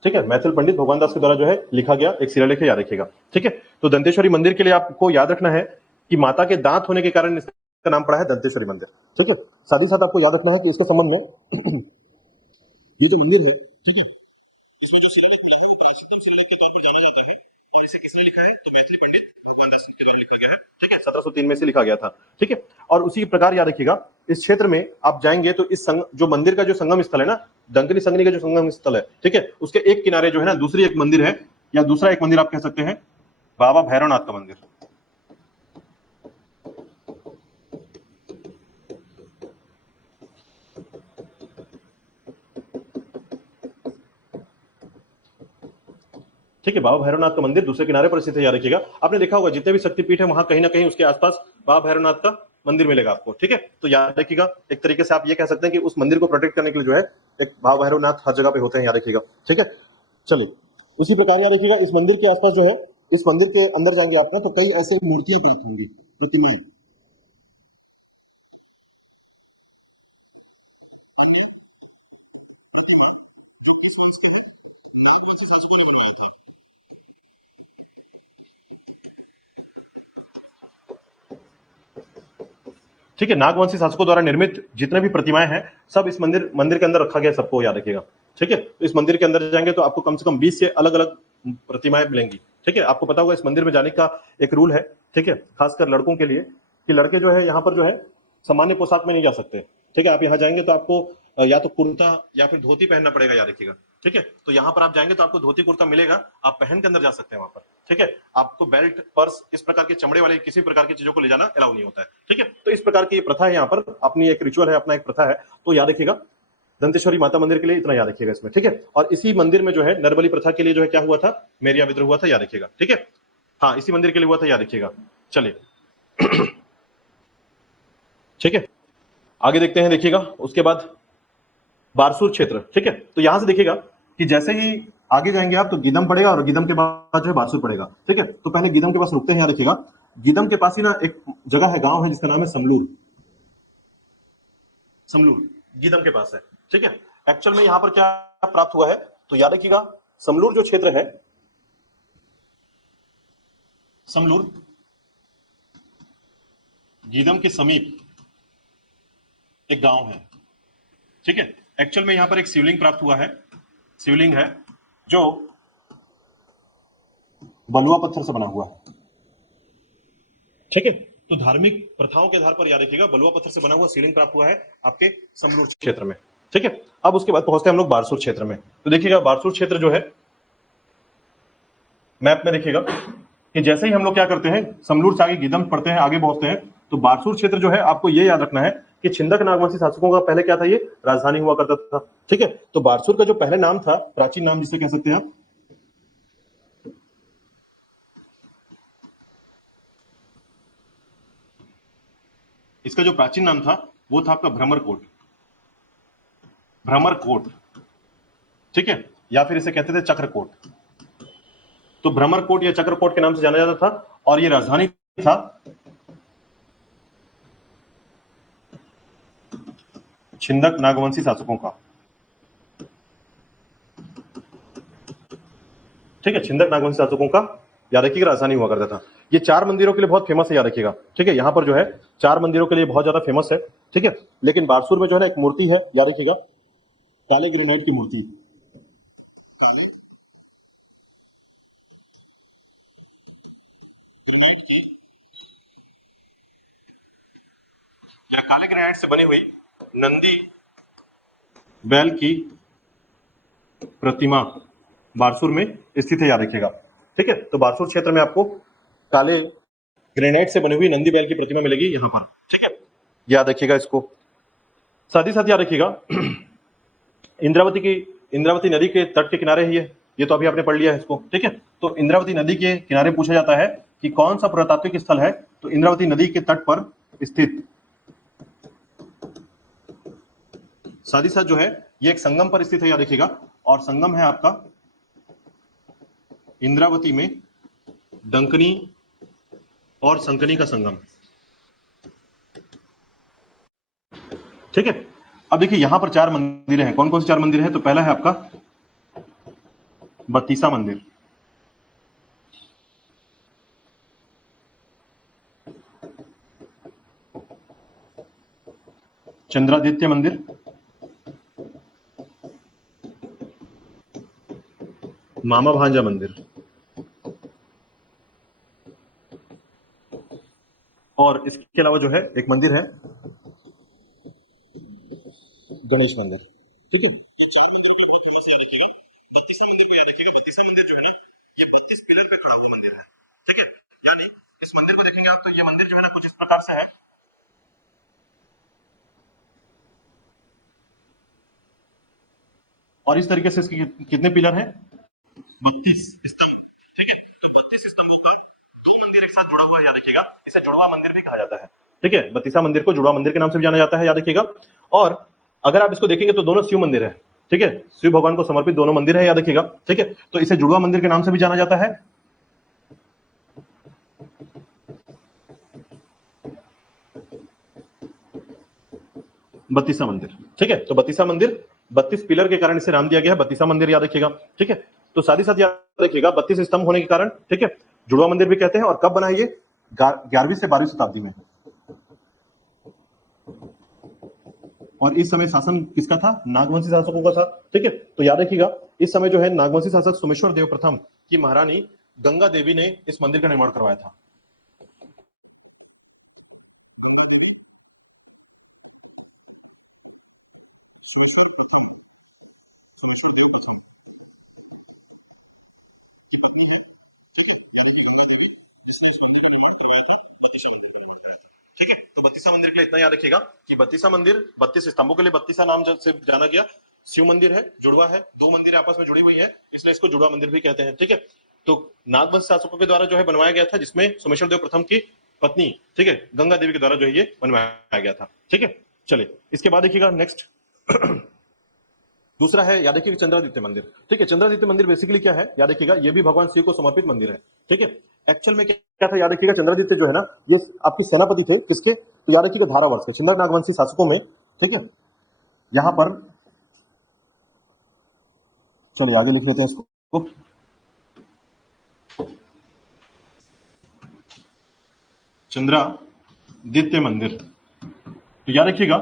ठीक है, मैथिल पंडित भगवान दास के द्वारा जो है लिखा गया एक शिलालेख है, याद रखिएगा। ठीक है, तो दंतेश्वरी मंदिर के लिए आपको याद रखना है कि माता के दांत होने के कारण इसका नाम पड़ा है दंतेश्वरी मंदिर। ठीक है, साथ ही साथ आपको याद रखना है कि इसके संबंध में ये जो मंदिर है, ठीक है, 1703 में से लिखा गया था। ठीक है, और उसी प्रकार याद रखिएगा इस क्षेत्र में आप जाएंगे तो इस जो मंदिर का जो संगम स्थल है ना, डंकनी संगनी का जो संगम स्थल है, ठीक है, उसके एक किनारे जो है ना दूसरी एक मंदिर है, या दूसरा एक मंदिर आप कह सकते हैं बाबा भैरवनाथ का मंदिर। ठीक है, बाबा भैरवनाथ का मंदिर दूसरे किनारे पर स्थित है, याद रखिएगा। आपने देखा होगा जितने भी शक्तिपीठ है वहां कहीं ना कहीं उसके आसपास बाबा भैरवनाथ का मंदिर मिलेगा आपको। ठीक है, तो याद रखिएगा, एक तरीके से आप ये कह सकते हैं कि उस मंदिर को प्रोटेक्ट करने के लिए जो है एक बाबा भैरवनाथ हर जगह पे होते हैं, याद रखिएगा। ठीक है, चलिए, इसी प्रकार याद रखिएगा इस मंदिर के आसपास जो है, इस मंदिर के अंदर जाएंगे आप ना तो कई ऐसे मूर्तियां प्राप्त होंगी, प्रतिमाएं। ठीक है, नागवंशी शासकों द्वारा निर्मित जितने भी प्रतिमाएं हैं सब इस मंदिर के अंदर रखा गया, सबको याद रखिएगा। ठीक है, तो इस मंदिर के अंदर जाएंगे तो आपको कम से कम 20 से अलग अलग प्रतिमाएं मिलेंगी। ठीक है, आपको पता होगा इस मंदिर में जाने का एक रूल है, ठीक है, खासकर लड़कों के लिए, कि लड़के जो है यहाँ पर जो है सामान्य पोशाक में नहीं जा सकते। ठीक है, आप यहाँ जाएंगे तो आपको या तो कुर्ता या फिर धोती पहनना पड़ेगा, याद रखिएगा। ठीक है, तो यहाँ पर आप जाएंगे तो आपको धोती कुर्ता मिलेगा, आप पहन के अंदर जा सकते हैं वहां पर। ठीक है, आपको बेल्ट पर्स इस प्रकार के चमड़े वाले किसी प्रकार की चीजों को ले जाना अलाउ नहीं होता है। ठीक है, तो इस प्रकार की प्रथा है, यहाँ पर अपनी एक रिचुअल है, अपना एक प्रथा है, तो याद रखिएगा दंतेश्वरी माता मंदिर के लिए इतना याद रखिएगा इसमें। ठीक है, और इसी मंदिर में जो है नरबली प्रथा के लिए जो है क्या हुआ था, मेरिया विद्रोह हुआ था, याद रखिएगा। ठीक है, हाँ, इसी मंदिर के लिए हुआ था, याद रखिएगा। चलिए, ठीक है, आगे देखते हैं। देखिएगा उसके बाद बारसूर क्षेत्र। ठीक है, तो यहां से देखिएगा कि जैसे ही आगे जाएंगे आप तो गीदम पड़ेगा और गीदम के बाद जो है बारसूर पड़ेगा। ठीक है, तो पहले गीदम के पास रुकते हैं, यहाँ देखिएगा गीदम के पास ही ना एक जगह है, गांव है जिसका नाम है समलूर। समलूर गीदम के पास है। ठीक है, एक्चुअल में यहां पर क्या प्राप्त हुआ है तो याद रखिएगा समलूर जो क्षेत्र है, समलूर गीदम के समीप एक गांव है। ठीक है, एक्चुअल में यहां पर एक शिवलिंग प्राप्त हुआ है, शिवलिंग है जो बलुआ पत्थर से बना हुआ है। ठीक है, तो धार्मिक प्रथाओं के आधार पर याद रखिएगा बलुआ पत्थर से बना हुआ शिवलिंग प्राप्त हुआ है आपके समलूर क्षेत्र में। ठीक है, अब उसके बाद पहुंचते हैं हम लोग बारसूर क्षेत्र में। तो देखिएगा बारसूर क्षेत्र जो है मैप में देखिएगा कि जैसे ही हम लोग क्या करते हैं समलूर से आगे गीदम पढ़ते हैं, आगे पहुंचते हैं, तो बारसूर क्षेत्र जो है आपको ये याद रखना है कि छिंदक नागवंशी शासकों का पहले क्या था, ये राजधानी हुआ करता था। ठीक है, तो बारसूर का जो पहले नाम था, प्राचीन नाम जिसे कह सकते हैं आप, इसका जो प्राचीन नाम था वो था आपका भ्रमरकोट, भ्रमरकोट, ठीक है, या फिर इसे कहते थे चक्रकोट। तो भ्रमरकोट या चक्रकोट के नाम से जाना जाता था, और ये राजधानी था छिंदक नागवंशी शासकों का, ठीक है, छिंदक नागवंशी शासकों का याद रखिएगा राजधानी हुआ करता था। ये 4 मंदिरों के लिए बहुत फेमस है, याद रखिएगा, ठीक है, यहां पर जो है 4 मंदिरों के लिए बहुत ज्यादा फेमस है, ठीक है। लेकिन बारसूर में जो है ना एक मूर्ति है, याद रखिएगा, काले ग्रेनाइट की मूर्ति, काले ग्रेनाइट की या काले ग्रेनाइट से बनी हुई नंदी बैल की प्रतिमा बारसूर में स्थित है, याद रखिएगा, ठीक है। तो बारसूर क्षेत्र में आपको काले ग्रेनाइट से बनी हुई नंदी बैल की प्रतिमा मिलेगी यहां पर, ठीक है, याद रखिएगा इसको। साथ ही साथ याद रखिएगा इंद्रावती नदी के तट के किनारे ही है, ये तो अभी आपने पढ़ लिया है इसको, ठीक है। तो इंद्रावती नदी के किनारे पूछा जाता है कि कौन सा पुरातात्विक स्थल है, तो इंद्रावती नदी के तट पर स्थित। साथ ही साथ जो है ये एक संगम पर स्थित है, याद रखिएगा, और संगम है आपका इंद्रावती में डंकनी और संकनी का संगम, ठीक है। अब देखिए यहां पर 4 मंदिर हैं, कौन कौन से 4 मंदिर हैं, तो पहला है आपका बत्तीसा मंदिर, चंद्रादित्य मंदिर, मामा भांजा मंदिर, और इसके अलावा जो है एक मंदिर है गणेश मंदिर, ठीक है। तो 4 मंदिरों की बात याद रखिएगा। बत्तीसा मंदिर को याद रखिएगा, बत्तीसा मंदिर जो है ना ये 32 पिलर पे खड़ा हुआ मंदिर है, ठीक है। यानी इस मंदिर को देखेंगे आप तो ये मंदिर जो है ना कुछ इस प्रकार से है, और इस तरीके से इसके कितने पिलर हैं, 32 स्तंभ, ठीक है। तो 32 स्तंभों का 2 मंदिर एक साथ जुड़ा हुआ है, याद रखिएगा, इसे जुड़वा मंदिर भी कहा जाता है, ठीक है। बत्तीसा मंदिर को जुड़वा मंदिर के नाम से भी जाना जाता है, याद रखिएगा। और अगर आप इसको देखेंगे तो दोनों शिव मंदिर है, ठीक है, शिव भगवान को समर्पित दोनों मंदिर है, याद रखिएगा, ठीक है। तो इसे जुड़वा मंदिर के नाम से भी जाना जाता है। बत्तीसा मंदिर, ठीक है। तो बत्तीसा मंदिर 32 पिलर के कारण इसे नाम दिया गया है बत्तीसा मंदिर, याद रखिएगा, ठीक है। तो साथ ही साथ याद रखिएगा 32 स्तंभ होने के कारण, ठीक है, जुड़वा मंदिर भी कहते हैं। और कब बना है ये, 11वीं से 12वीं शताब्दी में, और इस समय शासन किसका था, नागवंशी शासकों का था, ठीक है। तो याद रखिएगा इस समय जो है नागवंशी शासक सोमेश्वर देव प्रथम की महारानी गंगा देवी ने इस मंदिर का निर्माण करवाया था। ठीक है। तो बत्तीसा मंदिर के लिए इतना याद रखिएगा कि बत्तीसा मंदिर 32 स्तंभों के लिए बत्तीसा नाम से जाना गया। शिव मंदिर है, जुड़वा है, 2 मंदिर आपस में जुड़ी हुई है, इसलिए इसको जुड़वा मंदिर भी कहते हैं, ठीक है। तो नागवंश शासकों के द्वारा जो है बनवाया गया था, जिसमें सोमेश्वर देव प्रथम की पत्नी, ठीक है, गंगा देवी के द्वारा जो है ये बनवाया गया था, ठीक है। चलिए इसके बाद देखिएगा नेक्स्ट दूसरा है, याद रखिएगा, चंद्रादित्य मंदिर, ठीक है। चंद्रादित्य मंदिर बेसिकली क्या है, याद रखिएगा, ये भी भगवान शिव को समर्पित मंदिर है, ठीक है। एक्चुअल में क्या था, याद रखिएगा, चंद्रादित्य जो है ना ये आपकी सेनापति थे, किसके, तो याद रखिएगा धारावर्ष के छिंदक नागवंशी शासकों में, ठीक है। यहां पर चलिए आगे लिख लेते हैं इसको, चंद्रादित्य मंदिर। तो याद रखिएगा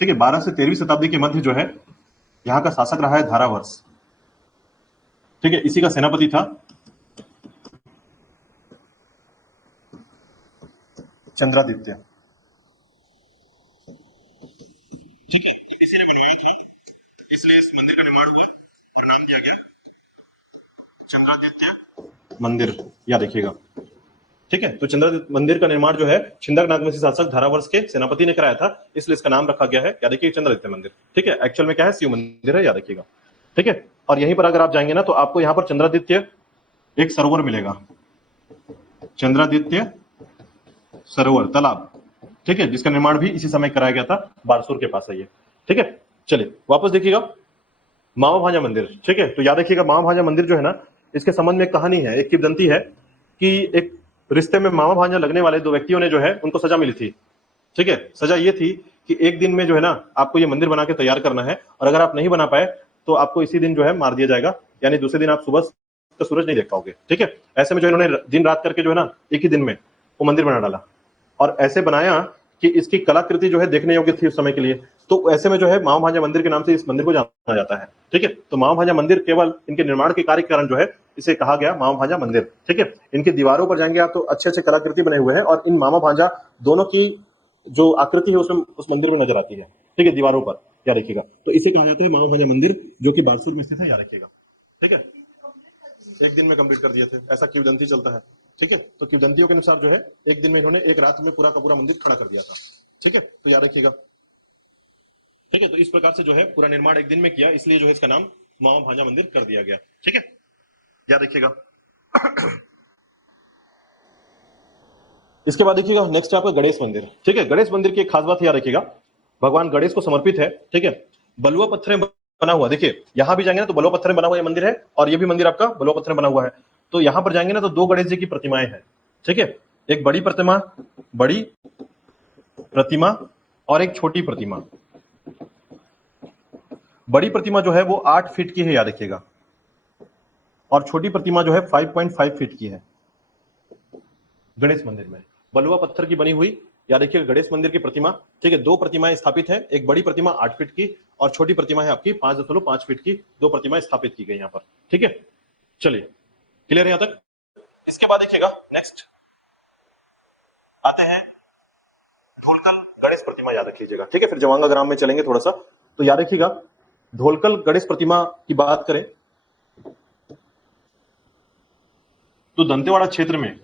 ठीक है, 12 से 13वीं शताब्दी के मध्य जो है यहाँ का शासक रहा है धारावर्ष, ठीक है। इसी का सेनापति था चंद्रादित्य, ठीक है। इसी ने बनवाया था, इसलिए इस मंदिर का निर्माण हुआ और नाम दिया गया चंद्रादित्य मंदिर, याद रखिएगा, ठीक है। तो चंद्रादित्य मंदिर का निर्माण जो है छिंदक नागवंशी शासक धारावर्ष के सेनापति ने कराया था, इसलिए इसका नाम रखा गया है, याद रखिए, चंद्रादित्य मंदिर, ठीक है। एक्चुअल में क्या है, शिव मंदिर है, याद रखिएगा, ठीक है। और यहीं पर अगर आप जाएंगे ना तो आपको यहाँ पर चंद्रादित्य एक सरोवर मिलेगा, चंद्रादित्य सरोवर तालाब, ठीक है, जिसका निर्माण भी इसी समय कराया गया था, बारसूर के पास है ये, ठीक है। चलिए वापस देखिएगा, मामा भांजा मंदिर, ठीक है। तो याद रखिएगा मामा भांजा मंदिर जो है ना, इसके संबंध में एक कहानी है, एक किंवदंती है कि एक रिश्ते में मामा भांजा लगने वाले दो व्यक्तियों ने जो है उनको सजा मिली थी, ठीक है। सजा ये थी कि एक दिन में जो है ना आपको ये मंदिर बना के तैयार करना है, और अगर आप नहीं बना पाए तो आपको इसी दिन जो है मार दिया जाएगा, यानी दूसरे दिन आप सुबह का सूरज नहीं देख पाओगे, ठीक है। ऐसे में जो इन्होंने दिन रात करके जो है ना एक ही दिन में वो मंदिर बना डाला, और ऐसे बनाया कि इसकी कलाकृति जो है देखने योग्य थी उस समय के लिए। तो ऐसे में जो है मामा भांजा मंदिर के नाम से इस मंदिर को जाना जाता है, ठीक है। तो मामा भांजा मंदिर केवल इनके निर्माण के कार्य के कारण जो है इसे कहा गया मामा भांजा मंदिर, ठीक है। इनकी दीवारों पर जाएंगे आप तो अच्छे अच्छे कलाकृति बने हुए हैं, और इन मामा भांजा दोनों की जो आकृति है उसमें उस मंदिर में नजर आती है, ठीक है, दीवारों पर, याद रखिएगा। तो इसे कहा जाता है मामा भांजा मंदिर, जो कि बारसूर में स्थित है, याद रखिएगा, ठीक है। एक दिन में कंप्लीट कर दिए थे, ऐसा किंवदंती चलता है, ठीक है। तो किंवदंतियों के अनुसार जो है एक दिन में इन्होंने एक रात में पूरा का पूरा मंदिर खड़ा कर दिया था, ठीक है। तो याद रखिएगा, ठीक है। तो इस प्रकार से जो है पूरा निर्माण एक दिन में किया, इसलिए जो है इसका नाम मामा भांजा मंदिर कर दिया गया, ठीक है, याद रखिएगा। इसके बाद देखिएगा नेक्स्ट आपका गणेश मंदिर, ठीक है। गणेश मंदिर की एक खास बात याद रखिएगा, भगवान गणेश को समर्पित है, ठीक है। बलुआ पत्थर में बना हुआ, देखिए यहां भी जाएंगे ना तो बलुआ पत्थर में बना हुआ ये मंदिर है, और ये भी मंदिर आपका बलुआ पत्थर में बना हुआ है। तो यहां पर जाएंगे ना तो दो गणेश जी की प्रतिमाएं हैं, ठीक है। एक बड़ी प्रतिमा और एक छोटी प्रतिमा। बड़ी प्रतिमा जो है वो 8 फीट की है, याद रखिएगा, और छोटी प्रतिमा जो है 5.5 फीट की है। गणेश मंदिर में बलुआ पत्थर की बनी हुई, याद रखिएगा, गणेश मंदिर की प्रतिमा, ठीक है। दो प्रतिमाएं स्थापित है, एक बड़ी प्रतिमा 8 फीट की और छोटी प्रतिमा है आपकी 5.5 फीट की, दो प्रतिमाएं स्थापित की गई यहाँ पर, ठीक है। चलिए क्लियर है यहां तक। इसके बाद देखिएगा नेक्स्ट आते हैं ढोलकल गणेश प्रतिमा, याद रख लीजिएगा, ठीक है। फिर जवांगा ग्राम में चलेंगे थोड़ा सा, तो याद रखिएगा ढोलकल गणेश प्रतिमा की बात करें तो दंतेवाड़ा क्षेत्र में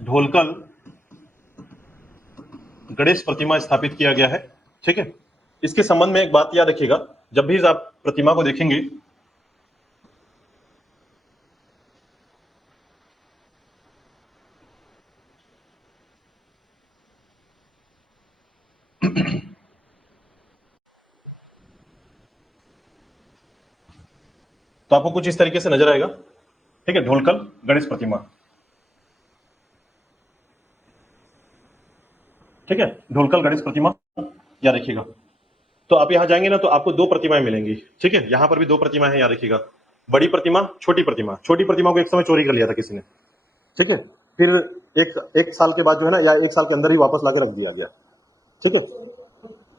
ढोलकल गणेश प्रतिमा स्थापित किया गया है, ठीक है। इसके संबंध में एक बात याद रखिएगा, जब भी आप प्रतिमा को देखेंगे तो आपको कुछ इस तरीके से नजर आएगा, ठीक है। ढोलकल गणेश प्रतिमा, ठीक है, ढोलकल गणेश प्रतिमा याद रखिएगा। तो आप यहां जाएंगे ना तो आपको दो प्रतिमाएं मिलेंगी, ठीक है। यहां पर भी दो प्रतिमाएं हैं, याद रखिएगा, बड़ी प्रतिमा छोटी प्रतिमा। छोटी प्रतिमा को एक समय चोरी कर लिया था किसी ने, ठीक है। फिर एक साल के बाद जो है ना, या एक साल के अंदर ही वापस लाके रख दिया गया, ठीक है।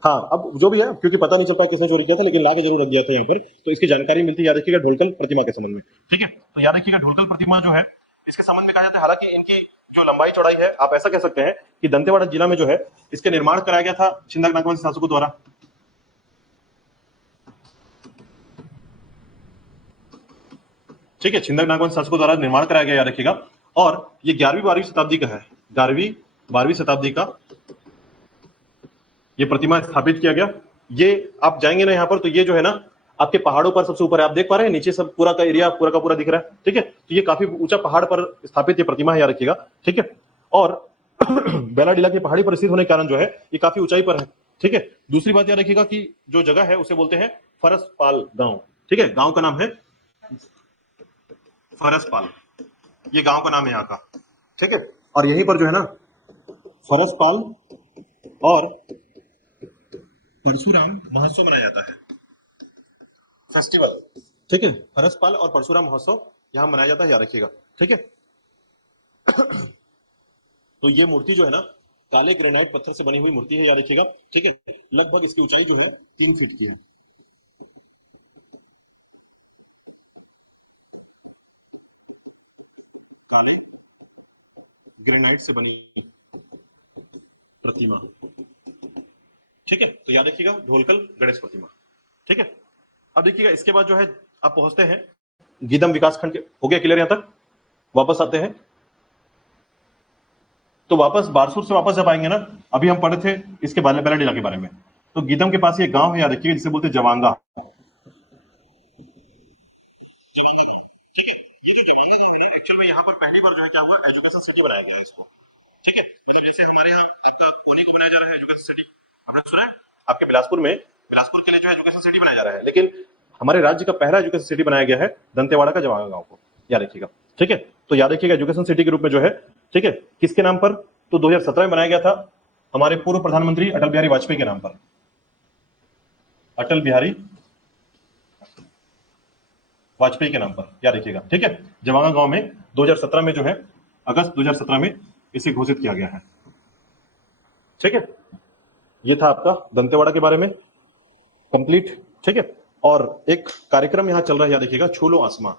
हाँ, अब जो भी है, क्योंकि पता नहीं चल पाया किसने चोरी किया था, लेकिन लाके जरूर रख दिया था यहाँ पर, तो इसकी जानकारी मिलती है, याद रखिएगा, ढोलकल प्रतिमा के संबंध में, ठीक है। तो याद रखिएगा ढोलकल प्रतिमा जो है इसके संबंध में कहा जाता है, हालांकि इनकी जो लंबाई चौड़ाई है, आप ऐसा कह सकते हैं कि दंतेवाड़ा जिला में जो है इसके निर्माण कराया गया था छिंदक नागवंशी शासकों द्वारा, ठीक है। छिंदक नागवंशी शासकों द्वारा निर्माण कराया गया, याद रखिएगा। और ये 11वीं 12वीं शताब्दी का है, 11वीं 12वीं शताब्दी का ये प्रतिमा स्थापित किया गया। ये आप जाएंगे ना यहाँ पर तो ये जो है ना आपके पहाड़ों पर सबसे ऊपर है, आप देख पा रहे हैं नीचे सब पूरा का एरिया पूरा का पूरा दिख रहा है, ठीक है। तो ये काफी ऊंचा पहाड़ पर स्थापित ये प्रतिमा है, याद रखिएगा, ठीक है। और बेलाडीला की पहाड़ी पर स्थित होने के कारण जो है ये काफी ऊंचाई पर है, ठीक है। दूसरी बात याद रखिएगा कि जो जगह है उसे बोलते हैं फरसपाल गांव, ठीक है। गांव का नाम है फरसपाल, ये गांव का नाम है यहाँ का, ठीक है। और यहीं पर जो है ना फरसपाल और परशुराम महोत्सव मनाया जाता है, फेस्टिवल, ठीक है। फरसपाल और परशुराम महोत्सव यहाँ मनाया जाता है, याद रखिएगा, ठीक है। तो ये मूर्ति जो है ना काले ग्रेनाइट पत्थर से बनी हुई मूर्ति है, याद रखिएगा, ठीक है। लगभग इसकी ऊंचाई जो है 3 फीट की है, काले ग्रेनाइट से बनी प्रतिमा, ठीक है। तो याद रखिएगा ढोलकल गणेश प्रतिमा, ठीक है। अब देखिएगा इसके बाद जो है आप पहुंचते हैं गीदम विकासखंड के, हो गया क्लियर यहां तक। वापस आते हैं तो वापस बारसूर से वापस जब आएंगे ना, अभी हम पढ़े थे इसके बेलाडीला के बारे में, तो गीदम के पास ये गांव है, याद रखिएगा, जिसे बोलते हैं जवांगा, पर जो है क्या हुआ, एजुकेशन सिटी बनाया गया है इसको, ठीक है। मतलब जैसे हमारे यहाँ आपका पुणे को बनाया जा रहा है एजुकेशन सिटी, आपने सुना है आपके बिलासपुर में, बिलासपुर के लिए जो एजुकेशन सिटी बनाया जा रहा है, लेकिन हमारे राज्य का पहला एजुकेशन सिटी बनाया गया है दंतेवाड़ा का जवाहर गांव को, याद रखिएगा, ठीक है। तो याद रखिएगा एजुकेशन सिटी के रूप में जो है, ठीक है, किसके नाम पर, तो 2017 में बनाया गया था हमारे पूर्व प्रधानमंत्री अटल बिहारी वाजपेयी के नाम पर, अटल बिहारी वाजपेयी के नाम पर, याद रखिएगा, ठीक है। जवाहर गांव में 2017 में जो है, अगस्त 2017 में इसे घोषित किया गया है, ठीक है। ये था आपका दंतेवाड़ा के बारे में कंप्लीट, ठीक है। और एक कार्यक्रम यहां चल रहा है, याद रखिएगा, छूलो आसमां,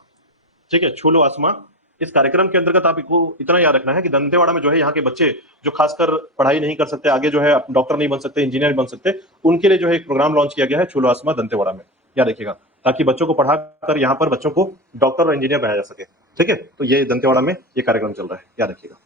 ठीक है, छूलो आसमां। इस कार्यक्रम के अंतर्गत आपको इतना याद रखना है कि दंतेवाड़ा में जो है यहाँ के बच्चे जो खासकर पढ़ाई नहीं कर सकते, आगे जो है डॉक्टर नहीं बन सकते, इंजीनियर बन सकते, उनके लिए जो है एक प्रोग्राम लॉन्च किया गया है छूलो आसमां दंतेवाड़ा में, याद रखिएगा, ताकि बच्चों को पढ़ाकर यहाँ पर बच्चों को डॉक्टर और इंजीनियर बनाया जा सके, ठीक है। तो ये दंतेवाड़ा में ये कार्यक्रम चल रहा है, याद रखिएगा।